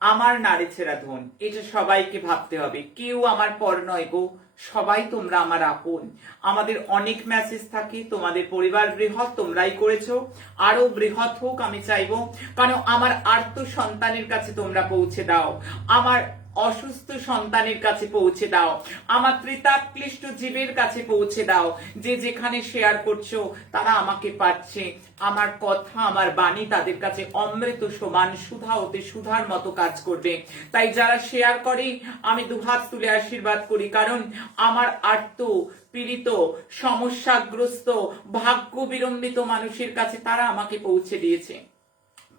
আমার নারী ছেঁড়া ধন, এটা সবাইকে ভাবতে হবে। কেউ আমার পর নয় গো, সবাই তোমরা আমার আপন। আমাদের অনেক মেসেজ থাকে, তোমাদের পরিবার বৃহৎ, তোমরাই করেছো, আরো বৃহৎ হোক আমি চাইবো। কারণ আমার আর্ত সন্তানের কাছে তোমরা পৌঁছে দাও, আমার অসুস্থ সন্তানের কাছে পৌঁছে দাও, আমার ত্রিতাক্লিষ্ট জীবের কাছে পৌঁছে দাও। যে যেখানে শেয়ার করছো তারা আমাকে পাচ্ছে, আমার কথা, আমার বাণী তাদের কাছে অমৃত সমান, সুধা হতে সুধার মতো কাজ করবে। তাই যারা শেয়ার করে আমি দুহাত তুলে আশীর্বাদ করি, কারণ আমার আর্ত পীড়িত, সমস্যাগ্রস্ত, ভাগ্য বিলম্বিত মানুষের কাছে তারা আমাকে পৌঁছে দিয়েছে।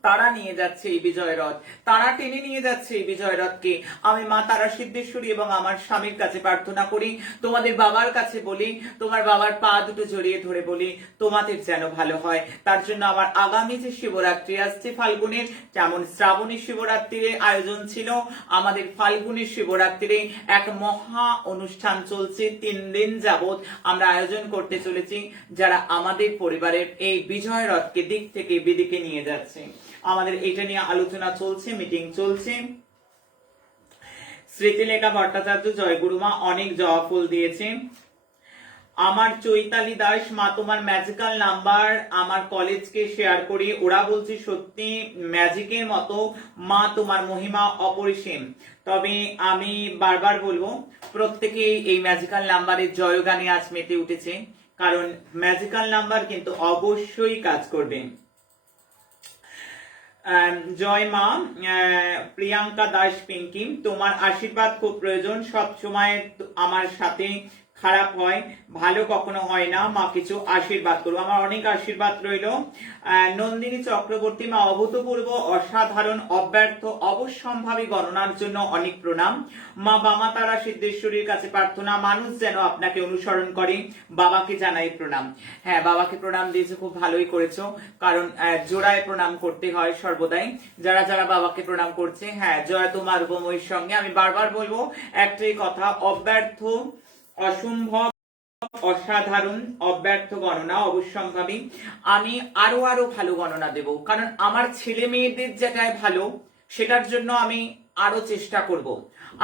তারা নিয়ে যাচ্ছে এই বিজয় রথ, তারা টেনে নিয়ে যাচ্ছে এই বিজয় রথকে। আমি মা তারা সিদ্ধেশ্বরী এবং আমার স্বামীর কাছে প্রার্থনা করি, তোমাদের বাবার কাছে বলি, তোমার বাবার পা দুটো জড়িয়ে ধরে বলি, তোমাদের যেন ভালো হয়। তার জন্য আমার আগামী যে শিবরাত্রি আসছে ফাল্গুনের, যেমন শ্রাবণী শিবরাত্রির আয়োজন ছিল, আমাদের ফাল্গুনের শিবরাত্রিরে এক মহা অনুষ্ঠান চলছে। 3 দিন যাবত আমরা আয়োজন করতে চলেছি, যারা আমাদের পরিবারের এই বিজয় রথকে দিক থেকে বিদিকে নিয়ে যাচ্ছে। আমাদের এটা নিয়ে আলোচনা চলছে, মিটিং চলছে। স্মৃতিলেখা ভট্টাচার্য, জয় গুরুমা, অনেক জবা ফুল দিয়েছে। আমার চৈতালি দাস, মা তোমার ম্যাজিক্যাল নাম্বার আমার কলেজকে শেয়ার করি, ওরা বলছে সত্যি ম্যাজিকের মতো, মা তোমার মহিমা অপরিসীম। তবে আমি বারবার বলবো, প্রত্যেকে এই ম্যাজিক্যাল নাম্বারের জয়গানে আজ মেতে উঠেছে, কারণ ম্যাজিক্যাল নাম্বার কিন্তু অবশ্যই কাজ করবে। জয় মা। প্রিয়াঙ্কা দাস পিঙ্কি, তোমার আশীর্বাদ খুব প্রয়োজন, সব সময় আমার সাথে খারাপ হয়, ভালো কখনো হয় না, মা কিছু আশীর্বাদ করো। আমার অনেক আশীর্বাদ রইল। নন্দিনী চক্রবর্তী, মা অভূতপূর্ব, অসাধারণ, অব্যর্থ, অবশ্যম্ভাবী গণনার জন্য অনেক প্রণাম। মা বামা তারা সিদ্ধেশ্বরীর কাছে প্রার্থনা, মানুষ যেন আপনাকে অনুসরণ করে। বাবাকে জানাই প্রণাম। হ্যাঁ, বাবাকে প্রণাম দিয়েছো, খুব ভালোই করেছো, কারণ জোড়ায় প্রণাম করতে হয় সর্বদাই। যারা যারা বাবাকে প্রণাম করছে, হ্যাঁ, জয় তোমার উপময়ের সঙ্গে। আমি বারবার বলবো একটাই কথা, অব্যর্থ, অসম্ভব, অসাধারণ, অব্যর্থ গণনা, অবশ্যম্ভাবী। আমি আরো আরো ভালো গণনা দেব, কারণ আমার ছেলে মেয়েদের যেটাই ভালো সেটার জন্য আমি আরো চেষ্টা করব।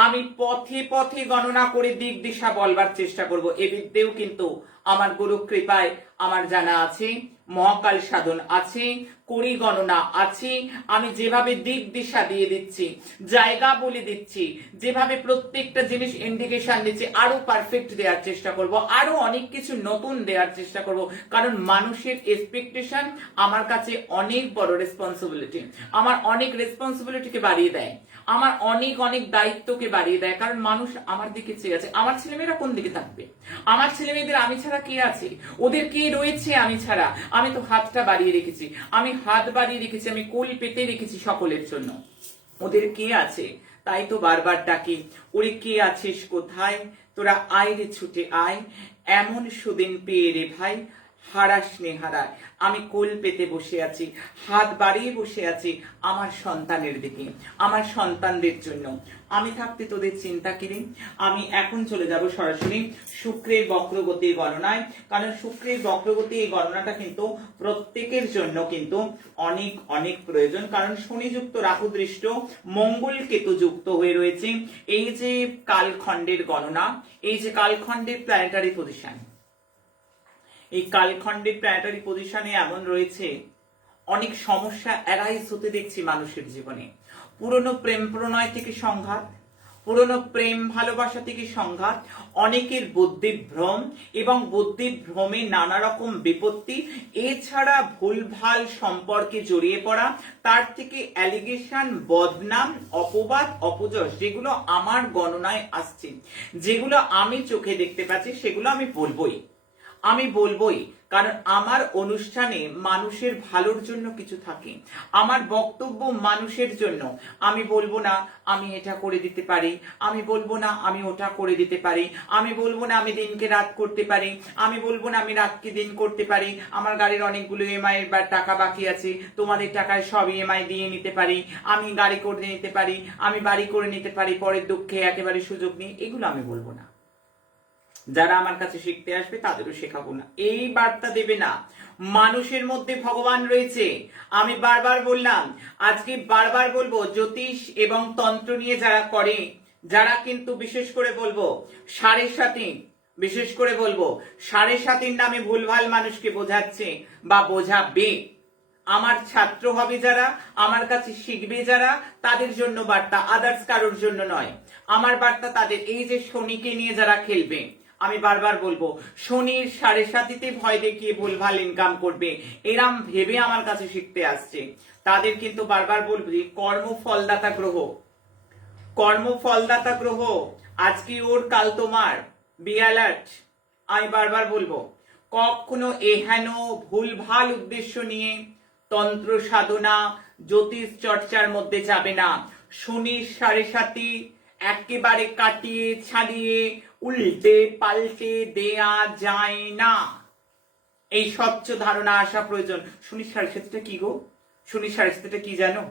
আমি পথে পথে গণনা করে দিক দিশা বলবার চেষ্টা করব। এ বিদ্যেও কিন্তু আমার গুরু কৃপায় আমার জানা আছে, মহাকাল সাধন আছে, করি গণনা আছে। আমি যেভাবে দিক দিশা দিয়ে দিচ্ছি, জায়গা বলে দিচ্ছি, যেভাবে প্রত্যেকটা জিনিস ইন্ডিকেশন দিচ্ছি, আরো পারফেক্ট দেওয়ার চেষ্টা করব, আরো অনেক কিছু নতুন দেওয়ার চেষ্টা করব। কারণ মানুষের এক্সপেকটেশন আমার কাছে অনেক বড় রেসপন্সিবিলিটি, আমার অনেক রেসপন্সিবিলিটিকে বাড়িয়ে দেয়, আমার অনেক অনেক দায়িত্বকে বাড়িয়ে দেয়। কারণ মানুষ আমার দিকে চেয়ে আছে, আমার ছেলেমেয়েরা কোন দিকে থাকবে, আমার ছেলেমেয়েদের আমি ছাড়া কে আছে, ওদের কে রয়েছে আমি ছাড়া। আমি তো হাতটা বাড়িয়ে রেখেছি, আমি হাত বাড়িয়ে রেখেছি, আমি কোল পেতে রেখেছি সকলের জন্য। ওদের কে আছে, তাই তো বারবার ডাকি, ওরে কে আছিস কোথায়, তোরা আয় রে ছুটে আয়, এমন সুদিন পেয়ে রে ভাই, হারাস নে হারায়। আমি কোল পেতে বসে আছি, হাত বাড়িয়ে বসে আছি আমার সন্তানের দিকে, আমার সন্তানদের জন্য। আমি থাকতে তোদের চিন্তা কিরে। আমি এখন চলে যাব সরাসরি শুক্রের বক্রগতির গণনায়, কারণ শুক্রের বক্রগতি এই গণনাটা কিন্তু প্রত্যেকের জন্য কিন্তু অনেক অনেক প্রয়োজন। কারণ শনিযুক্ত, রাহু দৃষ্ট, মঙ্গল কেতু যুক্ত হয়ে রয়েছে। এই যে কালখণ্ডের গণনা, এই যে কালখণ্ডের প্ল্যানেটারি পজিশন, এই কালখণ্ডের প্ল্যানেটারি পজিশনে এমন রয়েছে, অনেক সমস্যা অ্যারাইজ হতে দেখছি মানুষের জীবনে। পুরনো প্রেম প্রণয় থেকে সংঘাত, পুরনো প্রেম ভালোবাসা থেকে সংঘাত, অনেকের বুদ্ধিভ্রম এবং বুদ্ধিভ্রমে নানা রকম বিপত্তি, এছাড়া ভুলভাল সম্পর্কে জড়িয়ে পড়া, তার থেকে অ্যালিগেশন, বদনাম, অপবাদ, অপযশ, যেগুলো আমার গণনায় আসছে, যেগুলো আমি চোখে দেখতে পাচ্ছি, সেগুলো আমি বলবোই। কারণ আমার অনুষ্ঠানে মানুষের ভালোর জন্য কিছু থাকে, আমার বক্তব্য মানুষের জন্য। আমি বলবো না আমি এটা করে দিতে পারি, আমি বলবো না আমি ওটা করে দিতে পারি, আমি বলবো না আমি দিনকে রাত করতে পারি, আমি বলবো না আমি রাতকে দিন করতে পারি, আমার গাড়ির অনেকগুলো ইএমআই এর টাকা বাকি আছে, তোমাদের টাকায় সব ইএমআই দিয়ে নিতে পারি, আমি গাড়ি করে নিতে পারি, আমি বাড়ি করে নিতে পারি, পরের দুঃখে একেবারে সুযোগ নেই, এগুলো আমি বলবো না। যারা আমার কাছে শিখতে আসবে তাদেরও শেখাবো না, এই বার্তা দেবে না। মানুষের মধ্যে ভগবান রয়েছে। আমি বারবার বললাম, আজকে বারবার বলবো, জ্যোতিষ এবং তন্ত্র নিয়ে যারা করে, যারা কিন্তু বিশেষ করে বলবো সাড়ে সাতি, বিশেষ করে বলবো সাড়ে সাতির নামে ভুলভাল মানুষকে বোঝাচ্ছে বা বোঝাবে, আমার ছাত্র হবে যারা, আমার কাছে শিখবে যারা, তাদের জন্য বার্তা, আদার্স কারোর জন্য নয়। আমার বার্তা তাদের, এই যে শনিকে নিয়ে যারা খেলবে, আমি বারবার বলবো, শনির সাড়ে সাতিতে ভয় দেখিয়ে ভুলভাল ইনকাম করবে, এরাম ভেবে আমার কাছে শিখতে আসছে, তাদের কিন্তু বারবার বলবো, কর্মফলদাতা গ্রহ, কর্মফলদাতা গ্রহ আজকে ওর কাল তোমার, বি অ্যালার্ট। আমি বারবার বলবো, কখনো এহেন ভুলভাল উদ্দেশ্য নিয়ে তন্ত্র সাধনা, জ্যোতিষ চর্চার মধ্যে যাবে না। শনির সাড়ে সাতি একেবারে কাটিয়ে ছাড়িয়ে উল্টে পাল্টে দেয়া যায় না, এই স্বচ্ছ ধারণা আসা প্রয়োজন। শনির সাড়ে সাতিটা কি গো, শনির সাড়ে সাতিটা কি জানো?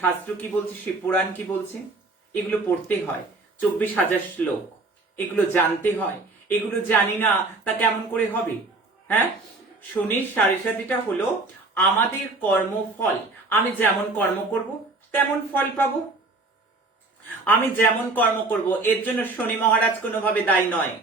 শাস্ত্র কি বলছে, শিব পুরাণ কি বলছে? এগুলো পড়তে হয়, 24,000 শ্লোক, এগুলো জানতে হয়। এগুলো জানি না তা কেমন করে হবে? হ্যাঁ, শনির সাড়ে সাতিটা হলো আমাদের কর্মফল। আমি যেমন কর্ম করব তেমন ফল পাবো, আমি যেমন কর্ম করব, এর জন্য শনি মহারাজ কোনোভাবে দায়ী নয়,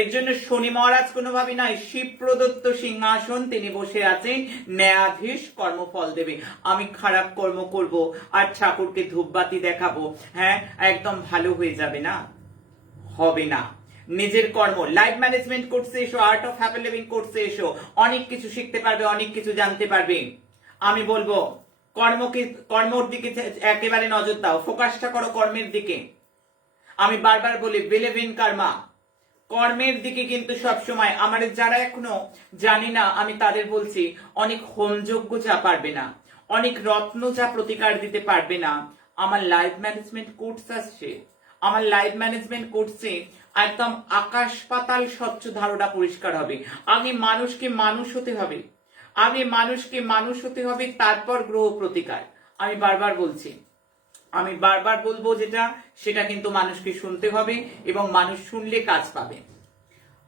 এর জন্য শনি মহারাজ কোনোভাবে নয়, শিব প্রদত্ত সিংহাসন তিনি বসে আছেন, ন্যায়াধীশ, কর্মফল দেবে। আমি খারাপ কর্ম করব আর ঠাকুরকে ধূপবাতি দেখাবো, হ্যাঁ একদম ভালো হয়ে যাবে না, হবে না। নিজের কর্ম, লাইফ ম্যানেজমেন্ট কোর্সে এসো, আর্ট অফ হ্যাপি লিভিং কোর্সে এসো, অনেক কিছু শিখতে পারবে, অনেক কিছু জানতে পারবে। আমি বলবো কর্মর দিকে একেবারে নজর দাও, ফোকাসটা করো কর্মের দিকে। আমি বারবার বলি বিলিভ ইন কর্মা, কর্মের দিকে কিন্তু সবসময়। আমার যারা এখনো জানি না, আমি তাদের বলছি অনেক হোমযজ্ঞ যা পারবে না, অনেক রত্ন যা প্রতিকার দিতে পারবে না। আমার লাইফ ম্যানেজমেন্ট কোর্স আসছে, আমার লাইফ ম্যানেজমেন্ট কোর্সে একদম আকাশ পাতাল স্বচ্ছ ধারণা পরিষ্কার হবে। আগে মানুষকে মানুষ হতে হবে, আগে মানুষকে মানুষ হতে হবে, তারপর গ্রহ প্রতিকার। আমি বারবার বলছি, আমি বারবার বলবো যেটা, সেটা কিন্তু মানুষকে শুনতে হবে এবং মানুষ শুনলে কাজ পাবে।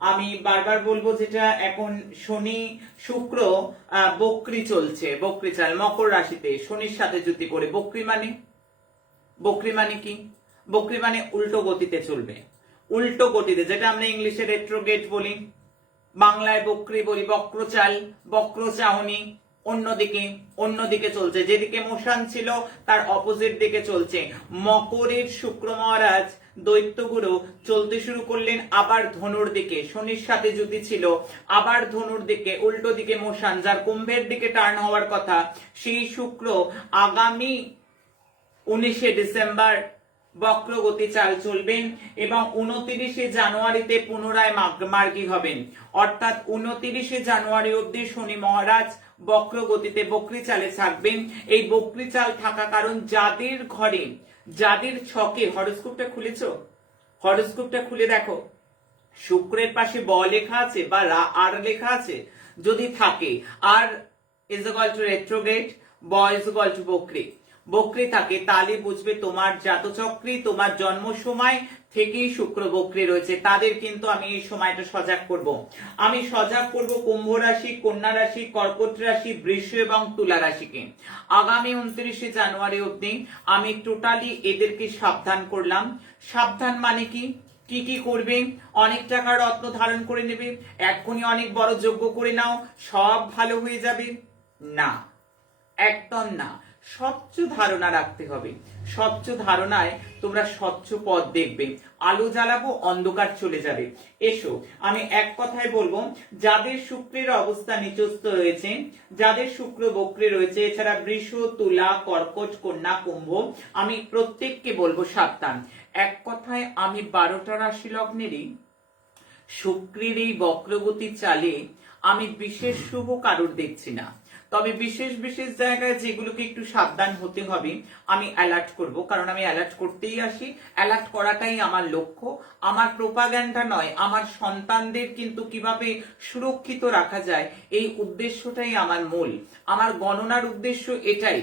আমি বারবার বলবো যেটা, এখন শনি শুক্র বক্রি চলছে, বক্রি চাল মকর রাশিতে শনির সাথে যুতি করে। বক্রি মানে কি? বক্রি মানে উল্টো গতিতে চলবে, উল্টো গতিতে, যেটা আমরা ইংলিশে রেট্রোগেট বলি, বাংলায় বক্রি বলি, বক্রচাল, বক্রচাহনি। অন্যদিকে চলছে, যেদিকে মোশন ছিল তার অপোজিট দিকে চলছে। মকরের শুক্র মহারাজ দৈত্যগুরু চলতে শুরু করলেন আবার ধনুর দিকে, শনির সাথে যুতি ছিল, আবার ধনুর দিকে, উল্টো দিকে মোশন, যার কুম্ভের দিকে টার্ন হওয়ার কথা। সেই শুক্র আগামী 19শে ডিসেম্বর বক্রগতি চাল চলবেন এবং 29শে জানুয়ারিতে পুনরায় মার্গী হবেন। অর্থাৎ 29শে জানুয়ারি অবধি শনি মহারাজ বক্রগতিতে বক্রি চালে থাকবেন। এই বক্রি চাল থাকা কারণ যাদের ঘরে, যাদের ছকে, হরোস্কোপটা খুলেছো, হরোস্কোপটা খুলে দেখো, শুক্রের পাশে ব লেখা আছে বা আর লেখা আছে, যদি থাকে, আর ইজ ইকুয়াল টু রেট্রোগ্রেড, ব ইজ ইকুয়াল টু বক্রি, বক্রি থাকে, তাহলে বুঝবে তোমার জাতচক্রে তোমার জন্ম সময় থেকেই শুক্র বক্রি রয়েছে। তাদের কিন্তু আমি এই সময়টা সজাগ করব। আমি সজাগ করব কুম্ভ রাশি, কন্যা রাশি, কর্কট রাশি, বৃষ এবং তুলা রাশিকে। আগামী 29শে জানুয়ারি অবধি আমি টোটালি এদেরকে সাবধান করলাম। সাবধান মানে কি? কি কি করবে? অনেক টাকা রত্ন ধারণ করে নেবে, এক্ষুনি অনেক বড় যজ্ঞ করে নাও, সব ভালো হয়ে যাবে না, একদম না। স্বচ্ছ ধারণা রাখতে হবে। স্বচ্ছ ধারণায় তোমরা স্বচ্ছ পথ দেখবে, আলো জ্বালাবো, অন্ধকার চলে যাবে। এসো, আমি এক কথায় বলবো, যাদের শুক্রের অবস্থা নিচস্থ রয়েছে, যাদের শুক্র বক্রে রয়েছে, এছাড়া বৃষ, তুলা, কর্কট, কন্যা, কুম্ভ, আমি প্রত্যেককে বলবো সাবধান। এক কথায় আমি 12টা রাশি লগ্নেরই শুক্রের এই বক্রগতি চালে আমি বিশেষ শুভ কারোর দেখছি না। তবে বিশেষ বিশেষ জায়গায় যেগুলোকে একটু সাবধান হতে হবে আমি অ্যালার্ট করব, কারণ আমি অ্যালার্ট করতেই আসি। অ্যালার্ট করাটাই আমার লক্ষ্য, আমার প্রোপাগ্যান্ডা নয়। আমার সন্তানদের কিন্তু কিভাবে সুরক্ষিত রাখা যায় এই উদ্দেশ্যটাই আমার মূল। আমার গণনার উদ্দেশ্য এটাই,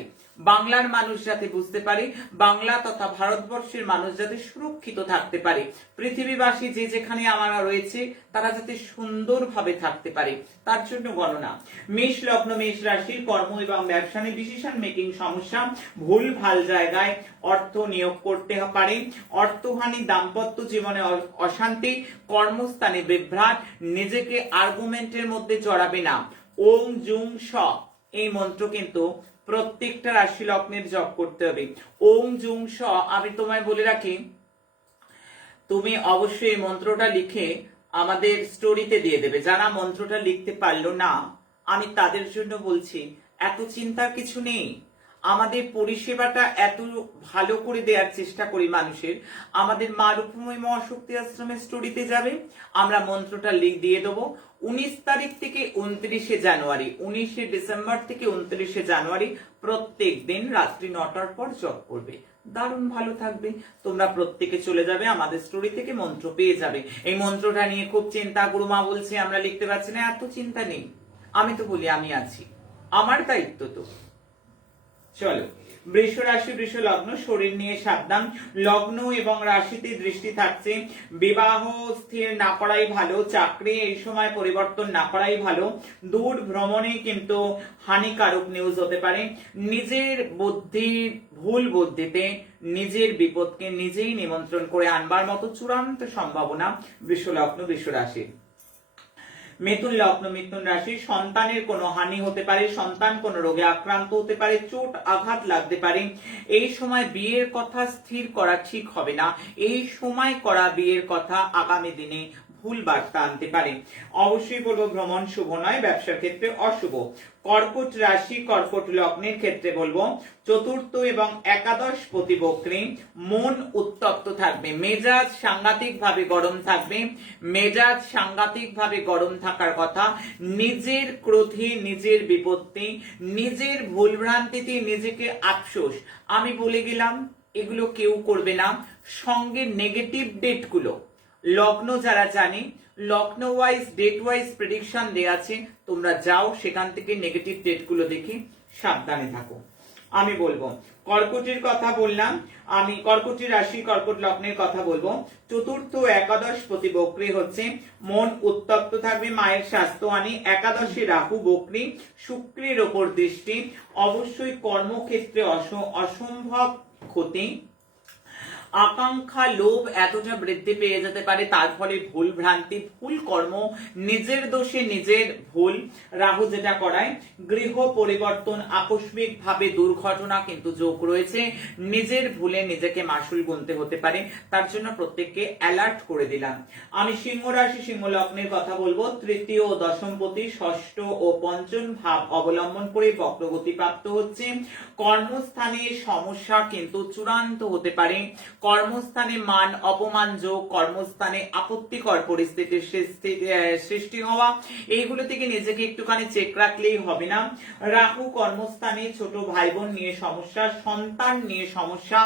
বাংলার মানুষ যাতে বুঝতে পারে, বাংলা তথা ভারতবর্ষের মানুষ যাতে সুরক্ষিত থাকতে পারে, পৃথিবীবাসী যে যেখানে আমরা রয়েছে তারা যাতে সুন্দরভাবে থাকতে পারে, তার জন্য গণনা। মেষ লগ্ন, মেষ রাশির কর্ম এবং ব্যবসা নিয়ে ডিসিশন মেকিং সমস্যা, ভুল ভাল জায়গায় অর্থ নিয়োগ করতে পারে, অর্থহানি, দাম্পত্য জীবনে অশান্তি, কর্মস্থানে বিভ্রাট, নিজেকে আর্গুমেন্টের মধ্যে জড়াবে না। ওম জুং স এই মন্ত্র কিন্তু প্রত্যেকটা রাশি লগ্নের জপ করতে হবে। ওম জুং স, আমি তোমায় বলে রাখি, তুমি অবশ্যই এই মন্ত্রটা লিখে আমাদের স্টোরিতে দিয়ে দেবে। যারা মন্ত্রটা লিখতে পারলো না, আমি তাদের জন্য বলছি, এত চিন্তার কিছু নেই। আমাদের পরিষেবাটা এত ভালো করে দেওয়ার চেষ্টা করি মানুষের। আমাদের মা রূপময়ী মহাশক্তি আশ্রমের স্টোরিতে যাবে, আমরা মন্ত্রটা দিয়ে দেবো। 19 তারিখ থেকে 29শে জানুয়ারি, 19শে ডিসেম্বর থেকে 29শে জানুয়ারি প্রত্যেক দিন রাত্রি 9টার পর জপ করবে, দারুণ ভালো থাকবে। তোমরা প্রত্যেকে চলে যাবে আমাদের স্টোরি থেকে মন্ত্র পেয়ে যাবে। এই মন্ত্রটা নিয়ে খুব চিন্তা, গুরুমা বলছে আমরা লিখতে পারছি না, এত চিন্তা নেই। আমি তো বলি আমি আছি, আমার দায়িত্ব তো। চলো, বৃষ রাশি, বৃষ লগ্ন, শরীর নিয়ে সাবধান। লগ্ন এবং রাশিতে দৃষ্টি থাকছে, বিবাহ স্থির না করাই ভালো, চাকরি এই সময় পরিবর্তন না করাই ভালো, দূর ভ্রমণে কিন্তু হানিকারক নিউজ হতে পারে। নিজের বুদ্ধির, ভুল বুদ্ধিতে নিজের বিপদকে নিজেই নিমন্ত্রণ করে আনবার মতো চূড়ান্ত সম্ভাবনা বৃষ লগ্ন, বৃষ রাশি। মিথুন লগ্ন, মিথুন রাশি, সন্তানের কোনো হানি হতে পারে, সন্তান কোনো রোগে আক্রান্ত হতে পারে, চোট আঘাত লাগতে পারে। এই সময় বিয়ের কথা স্থির করা ঠিক হবে না। এই সময় করা বিয়ের কথা আগামী দিনে ভুল বার্তা আনতে পারে। অবশ্যই বলবো ভ্রমণ শুভ নয়, ব্যবসার ক্ষেত্রে অশুভ। কর্কট রাশি কর্কট লগ্নের ক্ষেত্রে বলবো চতুর্থ এবং একাদশ পতি বক্রী, মন উত্তপ্ত থাকবে, মেজাজ সাংঘাতিক ভাবে গরম থাকবে। মেজাজ সাংঘাতিক ভাবে গরম থাকার কথা, নিজের ক্রোধে নিজের বিপত্তি, নিজের ভুলভ্রান্তিতে নিজেকে আফসোস। আমি বলে গেলাম এগুলো কেউ করবে না। সঙ্গে নেগেটিভ ডেট গুলো লগ্ন যারা জানি, লগ্ন ওয়াইজ ডেট ওয়াইজ প্রেডিকশন দেয়া আছে, তোমরা যাও সেখান থেকে নেগেটিভ ডেট গুলো দেখে সাবধানে থাকো। আমি বলবো কর্কটের কথা বললাম, আমি কর্কটের রাশি কর্কট লগ্নের কথা বলবো। চতুর্থ একাদশ পতি বক্রী হচ্ছে, মন উত্তপ্ত থাকবে, মায়ের স্বাস্থ্যহানি। একাদশে রাহু বক্রী, শুক্রের ওপর দৃষ্টি। অবশ্যই কর্মক্ষেত্রে অসম্ভব ক্ষতি, আকাঙ্ক্ষা লোভ এতটা বৃদ্ধি পেয়ে যেতে পারে, তার ফলে ভুল ভ্রান্তি, ভুল কর্ম, নিজের দোষে নিজের ভুল। রাহু যেটা করায় গৃহ পরিবর্তন, আকস্মিক ভাবে দুর্ঘটনা কিন্তু যোগ রয়েছে। নিজের ভুলে নিজেকে মাসুল গুনতে হতে পারে, তার জন্য প্রত্যেককে অ্যালার্ট করে দিলাম। আমি সিংহ রাশি সিংহ লগ্নের কথা বলবো। তৃতীয় ও দশমপতি, ষষ্ঠ ও পঞ্চম ভাব অবলম্বন করে বক্রগতি প্রাপ্ত হচ্ছে। কর্মস্থানে সমস্যা কিন্তু চূড়ান্ত হতে পারে। কর্মস্থানে মান অপমান যোগ, কর্মস্থানে আপত্তিকর পরিস্থিতির সৃষ্টি হওয়া, এইগুলো থেকে নিজেকে একটুখানি চেক রাখলেই হবে না। রাহু কর্মস্থানে ছোট ভাই বোন নিয়ে সমস্যা, সন্তান নিয়ে সমস্যা,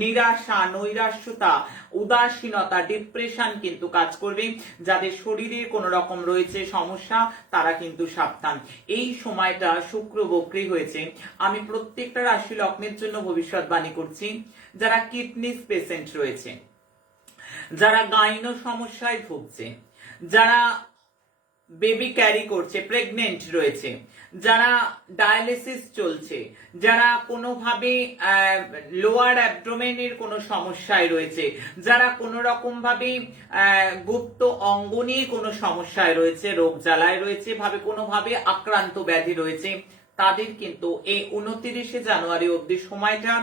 নিরাশা, নৈরাশ্যতা, উদাসীনতা, ডিপ্রেশন কিন্তু কাজ করবে। যাদের শরীরে কোন রকম রয়েছে সমস্যা তারা কিন্তু সাবধান। এই সময়টা শুক্র বক্রী হয়েছে, আমি প্রত্যেকটা রাশি লগ্নের জন্য ভবিষ্যৎবাণী করছি। যারা কিডনি পেশেন্ট রয়েছে, যারা গাইনো সমস্যায় ভুগছে, যারা বেবি ক্যারি করছে, প্রেগনেন্ট রয়েছে, যারা ডায়ালিসিস চলছে, যারা কোনোভাবে লোয়ার অ্যাবডোমেনের কোনো সমস্যায় রয়েছে, যারা কোনো রকম ভাবে গুপ্ত অঙ্গ নিয়ে কোনো সমস্যায় রয়েছে, রোগ জ্বালায় রয়েছে, ভাবে কোনোভাবে আক্রান্ত ব্যাধি রয়েছে, তাদের কিন্তু এই 29শে জানুয়ারি অবধি সময়টা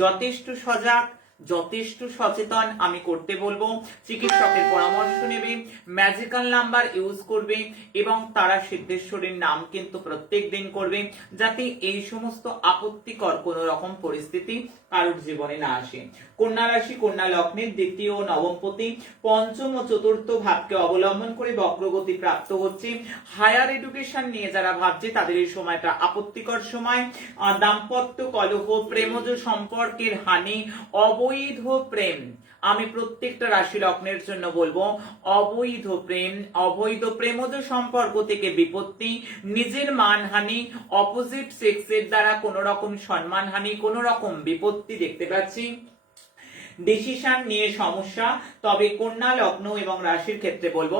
যথেষ্ট সজাগ, যথেষ্ট সচেতন আমি করতে বলবো। চিকিৎসকের পরামর্শ নেবে, ম্যাজিক্যাল নাম্বার ইউজ করবে এবং তারা সিদ্ধেশ্বরীর নাম কিন্তু প্রত্যেক দিন করবে, যাতে এই সমস্ত আপত্তিকর কোন রকম পরিস্থিতি কারোর জীবনে না আসে। কন্যা রাশি কন্যা লগ্নের দ্বিতীয় ও নবমপতি, পঞ্চম ও চতুর্থ ভাবকে অবলম্বন করে বক্রগতি প্রাপ্ত হচ্ছে। হায়ার এডুকেশন নিয়ে যারা ভাবছে তাদের এই সময়টা আপত্তিকর সময়। দাম্পত্য কলহ, প্রেমজ সম্পর্কের হানি, অবৈধ প্রেম, আমি প্রত্যেকটা রাশি লগ্নের জন্য বলবো অবৈধ প্রেম, অবৈধ প্রেমজ সম্পর্ক থেকে বিপত্তি, নিজের মানহানি, অপোজিট সেক্সের দ্বারা কোন রকম সম্মানহানি, কোন রকম বিপত্তি দেখতে পাচ্ছি। ডিসিশন নিয়ে সমস্যা, তবে কন্যা লগ্ন এবং রাশির ক্ষেত্রে বলবো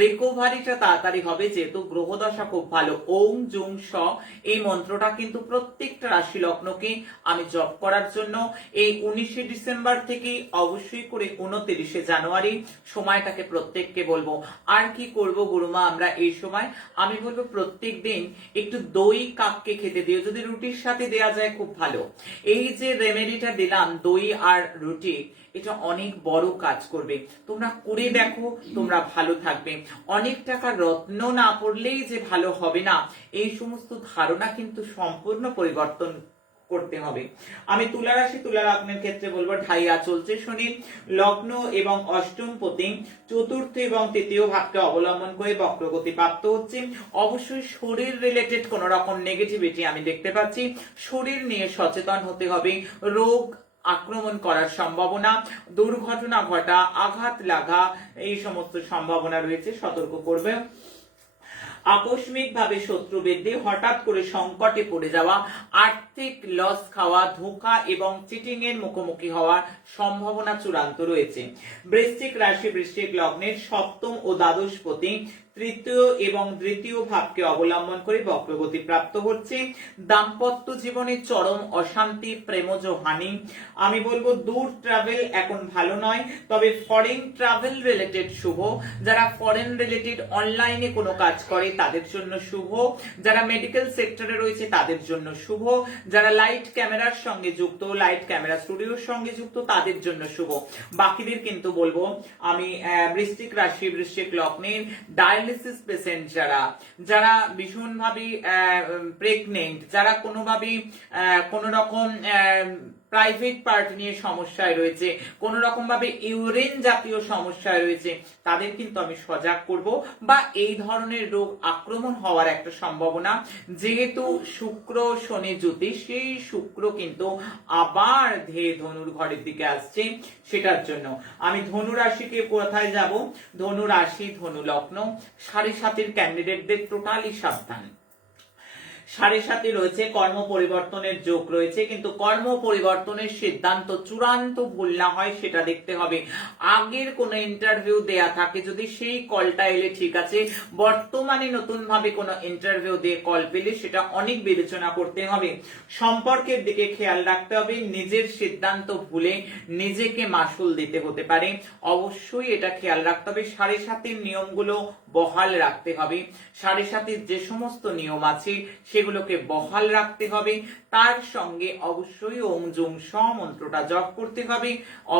রিকভারিটা তাড়াতাড়ি হবে, যেহেতু গ্রহদশা খুব ভালো। ওম জুং স এই মন্ত্রটা কিন্তু প্রত্যেকটা রাশি লগ্নকে আমি জপ করার জন্য এই 19শে ডিসেম্বর থেকে অবশ্যই করে 29শে জানুয়ারি সময়টাকে প্রত্যেককে বলবো। আর কি করব গুরুমা আমরা এই সময়, আমি বলবো প্রত্যেক দিন একটু দই কাককে খেতে দিও, যদি রুটির সাথে দেয়া যায় খুব ভালো। এই যে রেমেডিটা দিলাম দই আর রুটি, এটা অনেক বড় কাজ করবে, তোমরা করে দেখো, তোমরা ভালো থাকবে। অনেক টাকার রত্ন না পড়লেই যে ভালো হবে না, এই সমস্ত ধারণা কিন্তু সম্পূর্ণ পরিবর্তন করতে হবে। আমি তুলা রাশি তুলা লগ্নের ক্ষেত্রে বলবো ঢাইয়া চলছে শনি, লগ্ন এবং অষ্টম পতি, চতুর্থ এবং তৃতীয় ভাবকে অবলম্বন করে বক্রগতি প্রাপ্ত হচ্ছে। অবশ্যই শরীর রিলেটেড কোন রকম নেগেটিভিটি আমি দেখতে পাচ্ছি, শরীর নিয়ে সচেতন হতে হবে। রোগ আক্রমণ করার সম্ভাবনা, দুর্ঘটনা ঘটা, আঘাত লাগা, এই সমস্ত সম্ভাবনা রয়েছে, সতর্ক করবে। আকস্মিক ভাবে শত্রু বৃদ্ধি, হঠাৎ করে সংকটে পড়ে যাওয়া, আর্থিক লস খাওয়া, ধোঁকা এবং চিটিং এর মুখোমুখি হওয়ার সম্ভাবনা চূড়ান্ত রয়েছে। বৃশ্চিক রাশি বৃশ্চিক লগ্নের সপ্তম ও দ্বাদশ পতি, তৃতীয় এবং দ্বিতীয় ভাবকে অবলম্বন করে বক্রগতি প্রাপ্ত হচ্ছে। দাম্পত্য জীবনে চরম অশান্তি, প্রেমজ হানি। আমি বলবো দূর ট্রাভেল এখন ভালো নয়, তবে ফরেন ট্রাভেল রিলেটেড শুভ। যারা ফরেন রিলেটেড অনলাইনে কোনো কাজ করে তাদের জন্য শুভ। যারা মেডিকেল সেক্টরে রয়েছে তাদের জন্য শুভ। যারা লাইট ক্যামেরার সঙ্গে যুক্ত, লাইট ক্যামেরা স্টুডিওর সঙ্গে যুক্ত তাদের জন্য শুভ। বাকিদের কিন্তু বলবো আমি বৃশ্চিক রাশি, বৃশ্চিক লগ্নের ডায়ালিসিস পেশেন্ট যারা ভীষণভাবে প্রেগনেন্ট, যারা কোনোভাবে কোনো রকম প্রাইভেট পার্ট নিয়ে সমস্যায় রয়েছে, কোন রকম ভাবে ইউরিন জাতীয় সমস্যায় রয়েছে, তাদের কিন্তু আমি সজাগ করব। বা এই ধরনের রোগ আক্রমণ হওয়ার একটা সম্ভাবনা, যেহেতু শুক্র শনি জ্যোতি, সেই শুক্র কিন্তু আবার ধেয়ে ধনুর ঘরের দিকে আসছে, সেটার জন্য আমি ধনু রাশিকে কোথায় যাব, ধনু রাশি, ধনু লগ্ন, 7.5 ক্যান্ডিডেটদের টোটালি সাবধান। 7.5 রয়েছে, কর্ম পরিবর্তনের যোগ রয়েছে, কিন্তু কর্ম পরিবর্তনের সিদ্ধান্ত চূড়ান্ত ভুল না হয় সেটা দেখতে হবে। আগের কোনো ইন্টারভিউ দেয়া থাকে, যদি সেই কলটা এলে ঠিক আছে, বর্তমানে নতুন ভাবে কোনো ইন্টারভিউ দিয়ে কল পেলে সেটা অনেক বিবেচনা করতে হবে। সম্পর্কের দিকে খেয়াল রাখতে হবে, নিজের সিদ্ধান্ত ভুলে নিজেকে মাসুল দিতে হতে পারে, অবশ্যই এটা খেয়াল রাখতে হবে। 7.5 নিয়মগুলো বহাল রাখতে হবে। 7.5 যে সমস্ত নিয়ম আছে সেগুলোকে বহাল রাখতে হবে। তার সঙ্গে অবশ্যই ওং জুং স মন্ত্রটা জপ করতে হবে।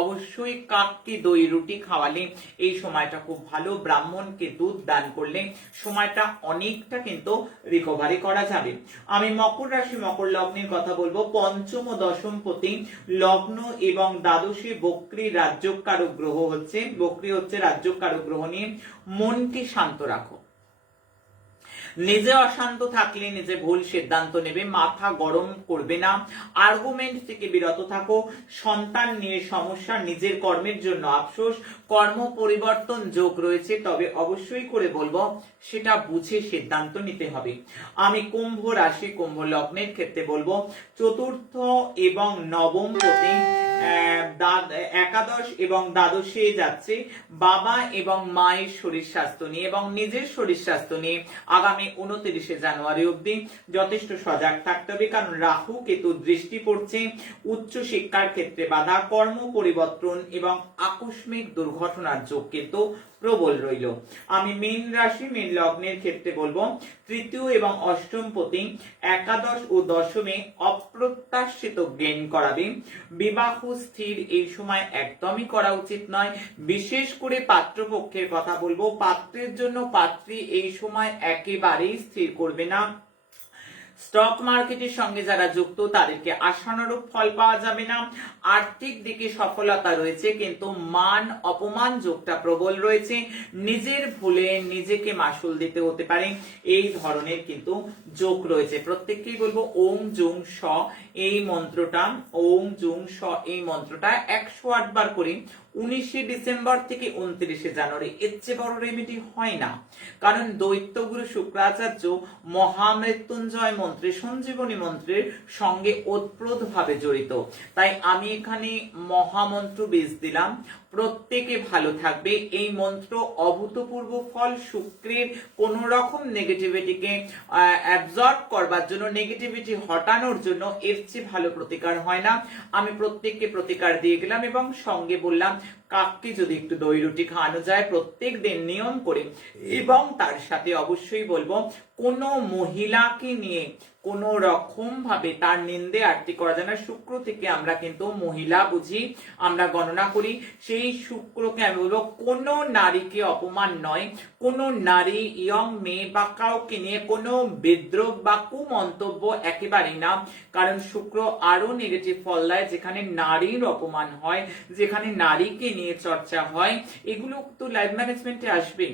অবশ্যই কাককে দই রুটি খাওয়ালে এই সময়টা খুব ভালো। ব্রাহ্মণকে দুধ দান করলে সময়টা অনেকটা কিন্তু রিকভারি করা যাবে। আমি মকর রাশি, মকর লগ্নের কথা বলবো। পঞ্চম ও দশম পতি লগ্ন এবং দ্বাদশী বক্রী রাজ্যকারক গ্রহ হচ্ছে, বক্রী হচ্ছে রাজ্যকারক গ্রহ নিয়ে মনকে শান্ত রাখো। নিজে অশান্ত থাকলে নিজে ভুল সিদ্ধান্ত নেবে, মাথা গরম করবে না, আর্গুমেন্ট থেকে বিরত থাকো। সন্তান নিয়ে সমস্যা, নিজের কর্মের জন্য আফসোস, কর্ম পরিবর্তন যোগ রয়েছে, তবে অবশ্যই করে বলবো সেটা বুঝে সিদ্ধান্ত নিতে হবে। আমি কুম্ভ রাশি, কুম্ভ লগ্নের ক্ষেত্রে বলবো চতুর্থ এবং নবম পতি একাদশ এবং দ্বাদশে যাচ্ছে। বাবা এবং মায়ের শরীর স্বাস্থ্য নিয়ে এবং নিজের শরীর স্বাস্থ্য নিয়ে আগামী 29 জানুয়ারি অবধি যথেষ্ট সজাগ থাকতে হবে, কারণ রাহু কেতু দৃষ্টি পড়ছে। উচ্চ শিক্ষার ক্ষেত্রে বাধা, কর্ম পরিবর্তন এবং আকস্মিক দুর্ঘটনার যোগ কিন্তু প্রবল রইল। আমি মীন রাশি, মীন লগ্নের ক্ষেত্রে বলবো তৃতীয় এবং অষ্টম পতি একাদশ ও দশমে অপ্রত্যাশিত গেইন করাবে। বিবাহ স্থির এই সময় একদমই করা উচিত নয়। বিশেষ করে পাত্রপক্ষের কথা বলবো, পাত্রের জন্য পাত্রী এই সময় একেবারেই স্থির করবে না। স্টক মার্কেটের সঙ্গে যারা যুক্ত তাদেরকে আশানুরূপ ফল পাওয়া যাবে না। আর্থিক দিকে সফলতা রয়েছে, কিন্তু মান অপমান যোগটা প্রবল রয়েছে। নিজের ভুলে নিজেকে মাসুল দিতে হতে পারে, এই ধরনের কিন্তু যোগ রয়েছে। প্রত্যেককেই বলবো ওং জুং স এই মন্ত্রটা, ওং জুং স এই মন্ত্রটা 108 বার করে 19 ডিসেম্বর থেকে 29 জানুয়ারি, এর চেয়ে বড় রেমেডি হয় না। কারণ দৈত্যগুরু শুক্রাচার্য মহামৃত্যুঞ্জয় মন্ত্রে, সঞ্জীবনী মন্ত্রের সঙ্গে ওতপ্রোত ভাবে জড়িত। তাই আমি এখানে মহামন্ত্র বীজ দিলাম, প্রত্যেকে ভালো থাকবে। এই মন্ত্র অভূতপূর্ব ফল, শুক্রের কোন রকম নেগেটিভিটিকে অ্যাবজর্ব করবার জন্য, নেগেটিভিটি হটানোর জন্য এর চেয়ে ভালো প্রতিকার হয় না। আমি প্রত্যেককে প্রতিকার দিয়ে গেলাম এবং সঙ্গে বললাম কাককে যদি একটু দই রুটি খাওয়ানো যায় প্রত্যেক দিন নিয়ম করে, এবং তার সাথে অবশ্যই বলবো কোনো মহিলাকে নিয়ে কোন রকম ভাবে তার নিন্দে আরতি করা যায় না। শুক্র থেকে আমরা কিন্তু মহিলা বুঝি, আমরা গণনা করি। সেই শুক্রকে আমি বলবো কোন নারীকে অপমান নয়, কোন নারী, ইয়ং মেয়ে বা কাউকে নিয়ে কোনো বিদ্রোহ বা কুমন্তব্য একেবারেই না। কারণ শুক্র আরো নেগেটিভ ফল দেয়, যেখানে নারীর অপমান হয়, যেখানে নারীকে নিয়ে চর্চা হয়, এগুলো তো লাইফ ম্যানেজমেন্টে আসবে।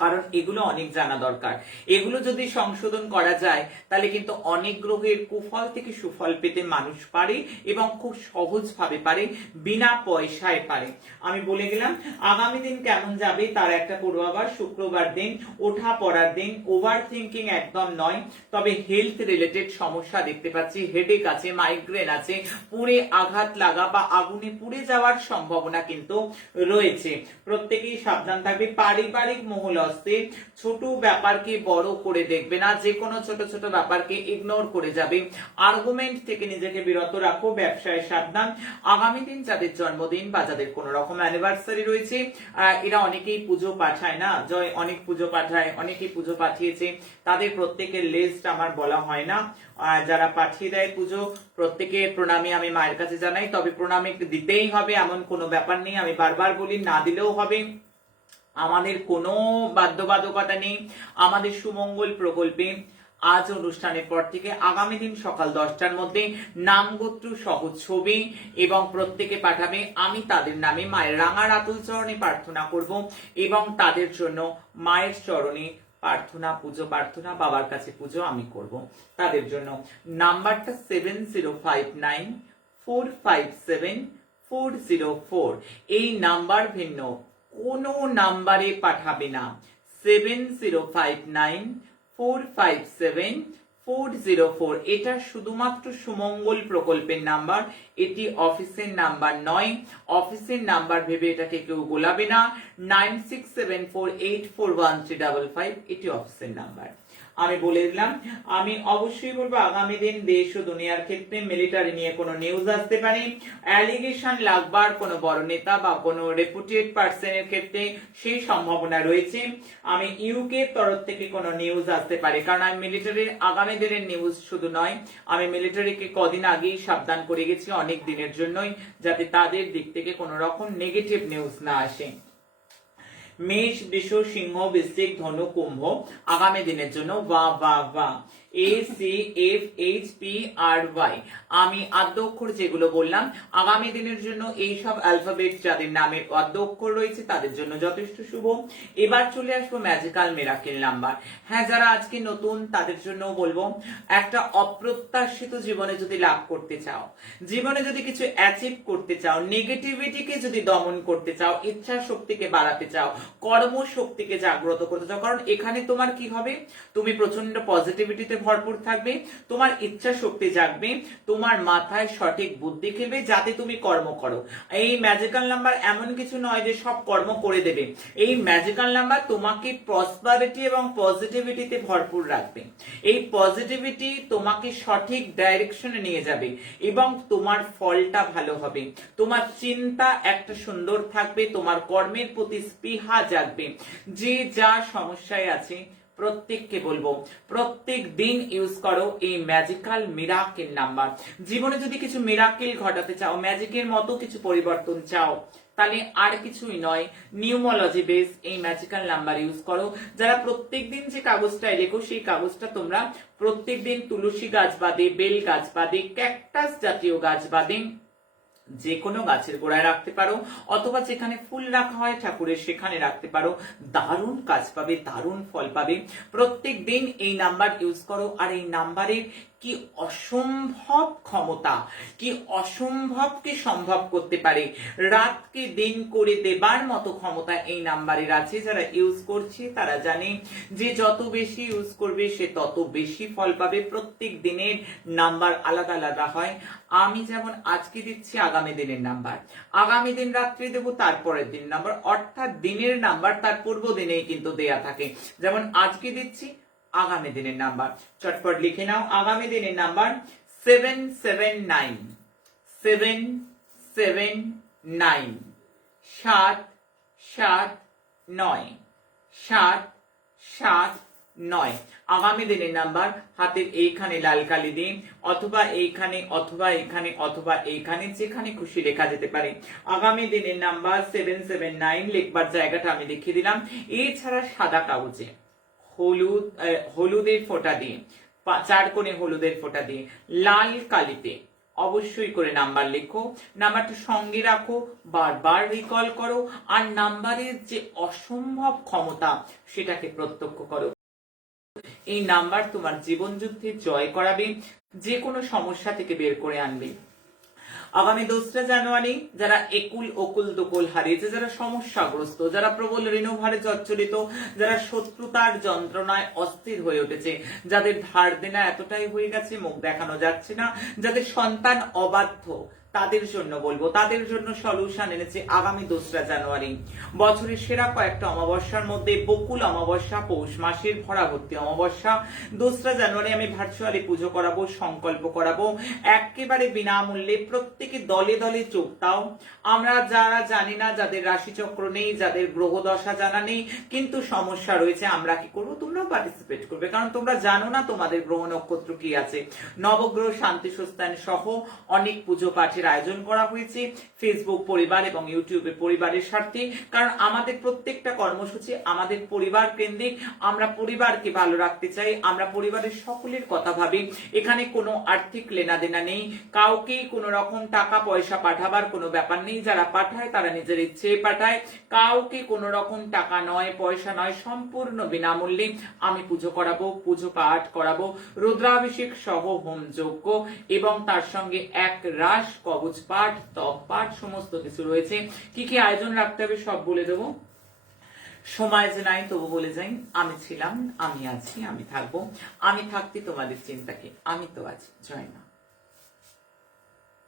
কারণ এগুলো অনেক জানা দরকার। এগুলো যদি সংশোধন করা যায় তাহলে কিন্তু অনেক গ্রহের কুফল থেকে সুফল পেতে মানুষ পারে, এবং খুব সহজ ভাবে পারে, বিনা পয়সায় পারে। আমি বলে গেলাম আগামী দিন কেমন যাবে তার একটা পূর্বাভাস। শুক্রবার দিন ওঠা পড়ার দিন, ওভার থিঙ্কিং একদম নয়, তবে হেলথ রিলেটেড সমস্যা দেখতে পাচ্ছি, হেডেক আছে, মাইগ্রেন আছে, পুড়ে আঘাত লাগা বা আগুনে পুড়ে যাওয়ার সম্ভাবনা কিন্তু রয়েছে। প্রত্যেকেই সাবধান থাকবে। পারিবারিক মহল অস্থির, ছোট ব্যাপারকে বড় করে দেখবে না, যে কোনো ছোট ছোট ব্যাপারকে ইগনোর করে যাবে, আর্গুমেন্ট থেকে নিজেকে বিরত রাখো, ব্যবসায় সাবধান। আগামী দিন যাদের জন্মদিন বা যাদের কোনো রকম অ্যানিভার্সারি রয়েছে, এরা অনেকেই পুজো পাঠায় না, জয় অনেক পুজো পাঠায়, অনেকেই পুজো পাঠিয়েছে, তাদের প্রত্যেকের লিস্ট আমার বলা হয় না। যারা পাঠিয়ে দেয় পুজো, প্রত্যেকের প্রণামী আমি মায়ের কাছে জানাই, তবে প্রণামী দিতেই হবে এমন কোনো ব্যাপার নেই, আমি বারবার বলি না দিলেও হবে, আমাদের কোনো বাধ্যবাধকতা নেই। আমাদের সুমঙ্গল প্রকল্পে আজ অনুষ্ঠানের পর থেকে আগামী দিন সকাল 10টার মধ্যে নামগোত্র সহ ছবি এবং প্রত্যেকে পাঠাবে, আমি তাদের নামে মায়ের রাঙা রাতুল চরণে প্রার্থনা করব এবং তাদের জন্য মায়ের চরণে প্রার্থনা, পুজো প্রার্থনা, বাবার কাছে পুজো আমি করব তাদের জন্য। নাম্বারটা 7059457404। এই নাম্বার ভিন্ন কোনো নাম্বারে পাঠাবে না। 7059457404। এটা শুধুমাত্র সুমঙ্গল প্রকল্পের নাম্বার, এটি অফিসের নাম্বার নয়। অফিসের নাম্বার ভেবে এটাকে কেউ গোলাবে না। 9674841355 এটি অফিসের নাম্বার। আমি বলে দিলাম, আমি অবশ্যই বলবো আগামী দিন দেশ ও দুনিয়ার ক্ষেত্রে মিলিটারি নিয়ে কোনো নিউজ আসতে পারে, অ্যালিগেশন লাগবার কোনো বড় নেতা বা কোনো রেপুটেড পার্সনের ক্ষেত্রে সেই সম্ভাবনা রয়েছে। আমি ইউকে তরফ থেকে কোনো নিউজ আসতে পারে, কারণ আমি মিলিটারির আগামী দিনের নিউজ শুধু নয়, আমি মিলিটারিকে কদিন আগেই সাবধান করে গেছি অনেক দিনের জন্যই, যাতে তাদের দিক থেকে কোনো রকম নেগেটিভ নিউজ না আসে। মেষ, বৃষ, সিংহ, বৃশ্চিক, ধনু, কুম্ভ আগামী দিনের জন্য বাহ বাহ বাহ। ACFHPRY আমি আদ্য অক্ষর যেগুলো বললাম আগামী দিনের জন্য, এই সব অ্যালফাবেট যাদের নামের আদ্য অক্ষর রয়েছে তাদের জন্য যথেষ্ট শুভ। এবার চলে আসবো ম্যাজিক্যাল মিরাকেল নাম্বার। হ্যাঁ, যারা আজকে নতুন তাদের জন্য বলবো, একটা অপ্রত্যাশিত জীবনে যদি লাভ করতে চাও, জীবনে যদি কিছু অ্যাচিভ করতে চাও, নেগেটিভিটিকে যদি দমন করতে চাও, ইচ্ছা শক্তিকে বাড়াতে চাও, কর্মশক্তিকে জাগ্রত করতে চাও, কারণ এখানে তোমার কি হবে, তুমি প্রচন্ড পজিটিভিটিতে ভরপুর থাকবে, তোমার ইচ্ছা শক্তি জাগবে, তোমার মাথায় সঠিক বুদ্ধি খেলবে যাতে তুমি কর্ম করো। এই ম্যাজিক্যাল নাম্বার এমন কিছু নয় যে সব কর্ম করে দেবে, এই ম্যাজিক্যাল নাম্বার তোমাকে প্রসপারিটি এবং পজিটিভিটিতে ভরপুর রাখবে। এই পজিটিভিটি তোমাকে সঠিক ডাইরেকশনে নিয়ে যাবে এবং তোমার ফলটা ভালো হবে, তোমার চিন্তা একটা সুন্দর থাকবে, তোমার কর্মের প্রতি স্পৃহা জাগবে। যে যা সমস্যায় আছে প্রত্যেককে বলবো প্রত্যেক দিন ইউজ করো এই ম্যাজিক্যাল মিরাকেল নাম্বার। জীবনে যদি কিছু মিরাকেল ঘটাতে চাও, ম্যাজিকের মতো কিছু পরিবর্তন চাও, তাহলে আর কিছুই নয়, নিউমোলজি বেস এই ম্যাজিক্যাল নাম্বার ইউজ করো। যারা প্রত্যেকদিন যে কাগজটায় লেখো সেই কাগজটা তোমরা প্রত্যেকদিন তুলসী গাছ বাদে, বেল গাছ বাদে, ক্যাকটাস জাতীয় গাছ বাদে যে কোনো গাছের গোড়ায় রাখতে পারো, অথবা যেখানে ফুল রাখা হয় ঠাকুরের সেখানে রাখতে পারো। দারুণ কাজ পাবে, দারুণ ফল পাবে। প্রত্যেক দিন এই নাম্বার ইউজ করো। আর এই নাম্বারের কি অসম্ভব ক্ষমতা, কি অসম্ভবকে সম্ভব করতে পারে, রাতকে দিন করে দেবার মতো ক্ষমতা এই নাম্বারের আছে। যারা ইউজ করছে তারা জানে যে যত বেশি ইউজ করবে সে তত বেশি ফল পাবে। প্রত্যেক দিনের নাম্বার আলাদা আলাদা হয়। আমি যেমন আজকে দিচ্ছি আগামী দিনের নাম্বার, আগামী দিন রাত্রি দেবো তারপরের দিন নাম্বার, অর্থাৎ দিনের নাম্বার তার পূর্ব দিনেই কিন্তু দেয়া থাকে। যেমন আজকে দিচ্ছি আগামী দিনের নাম্বার, চটপট লিখে নাও। আগামী দিনের নাম্বার 779 779 779 779। আগামী দিনের নাম্বার হাতের এইখানে লাল কালি দিন, অথবা এইখানে, অথবা এইখানে, অথবা এইখানে, যেখানে খুশি লেখা যেতে পারে। আগামী দিনের নাম্বার 779 লিখবার জায়গাটা আমি দেখিয়ে দিলাম। এছাড়া সাদা কাগজে হলুদের ফোঁটা দিয়ে, 4 কোণে হলুদের ফোঁটা দিয়ে, লাল কালিতে অবশ্যই করে নাম্বার লেখো। নাম্বারটা সঙ্গে রাখো, বারবার রিকল করো, আর নাম্বারের যে অসম্ভব ক্ষমতা সেটাকে প্রত্যক্ষ করো। এই নাম্বার তোমার জীবন যুদ্ধে জয় করাবে, যে কোনো সমস্যা থেকে বের করে আনবে। আগামী 2রা জানুয়ারি যারা একুল ওকুল দোকুল হারিয়েছে, যারা সমস্যাগ্রস্ত, যারা প্রবল ঋণভারে জর্জরিত, যারা শত্রুতার যন্ত্রণায় অস্থির হয়ে উঠেছে, যাদের ধার দেনা এতটাই হয়ে গেছে মুখ দেখানো যাচ্ছে না, যাদের সন্তান অবাধ্য, তাদের জন্য বলবো, তাদের জন্য সলিউশন এনেছে আগামী 2রা জানুয়ারি। বছরের সেরা কয়েকটা অমাবস্যার মধ্যে বকুল অমাবস্যা, পৌষ মাসের ভরাভর্তি অমাবস্যা, 2রা জানুয়ারি আমি ভার্চুয়ালি পুজো করাবো, সংকল্প করাবো একেবারে বিনামূল্যে। প্রত্যেকে দলে দলে যোগ দাও। আমরা যারা জানি না, যাদের রাশিচক্র নেই, যাদের গ্রহ দশা জানা নেই, কিন্তু সমস্যা রয়েছে, আমরা কি করবো? তোমরাও পার্টিসিপেট করবে, কারণ তোমরা জানো না তোমাদের গ্রহ নক্ষত্র কি আছে। নবগ্রহ শান্তি সুস্থান সহ অনেক পুজো পাঠের আয়োজন করা হয়েছে ফেসবুক পরিবার এবং ইউটিউবে পরিবারের স্বার্থে। কারণ আমাদের প্রত্যেকটা কর্মসূচি আমাদের পরিবার কেন্দ্রিক, আমরা পরিবারকে ভালো রাখতে চাই, আমরা পরিবারের সকলের কথা ভাবি। এখানে কোনো আর্থিক লেনাদেনা নেই, কাউকে কোনো রকম টাকা পয়সা পাঠাবার কোনো ব্যাপার নেই। যারা পাঠায় তারা নিজের ইচ্ছে পাঠায়, কাউকে কোনো রকম টাকা নয়, পয়সা নয়, সম্পূর্ণ বিনামূল্যে আমি পুজো করাবো, পুজো পাঠ করাবো, রুদ্রাভিষেক সহ হোম যজ্ঞ এবং তার সঙ্গে এক রাস কবচ পাঠ, তপ পাঠ, সমস্ত কিছু রয়েছে। কি কি আয়োজন রাখতে হবে সব বলে দেবো। সময় যে নাই তবু বলে যাই, আমি ছিলাম, আমি আছি, আমি থাকবো। আমি থাকতে তোমাদের চিন্তা কি, আমি তো আছি। জয় মা।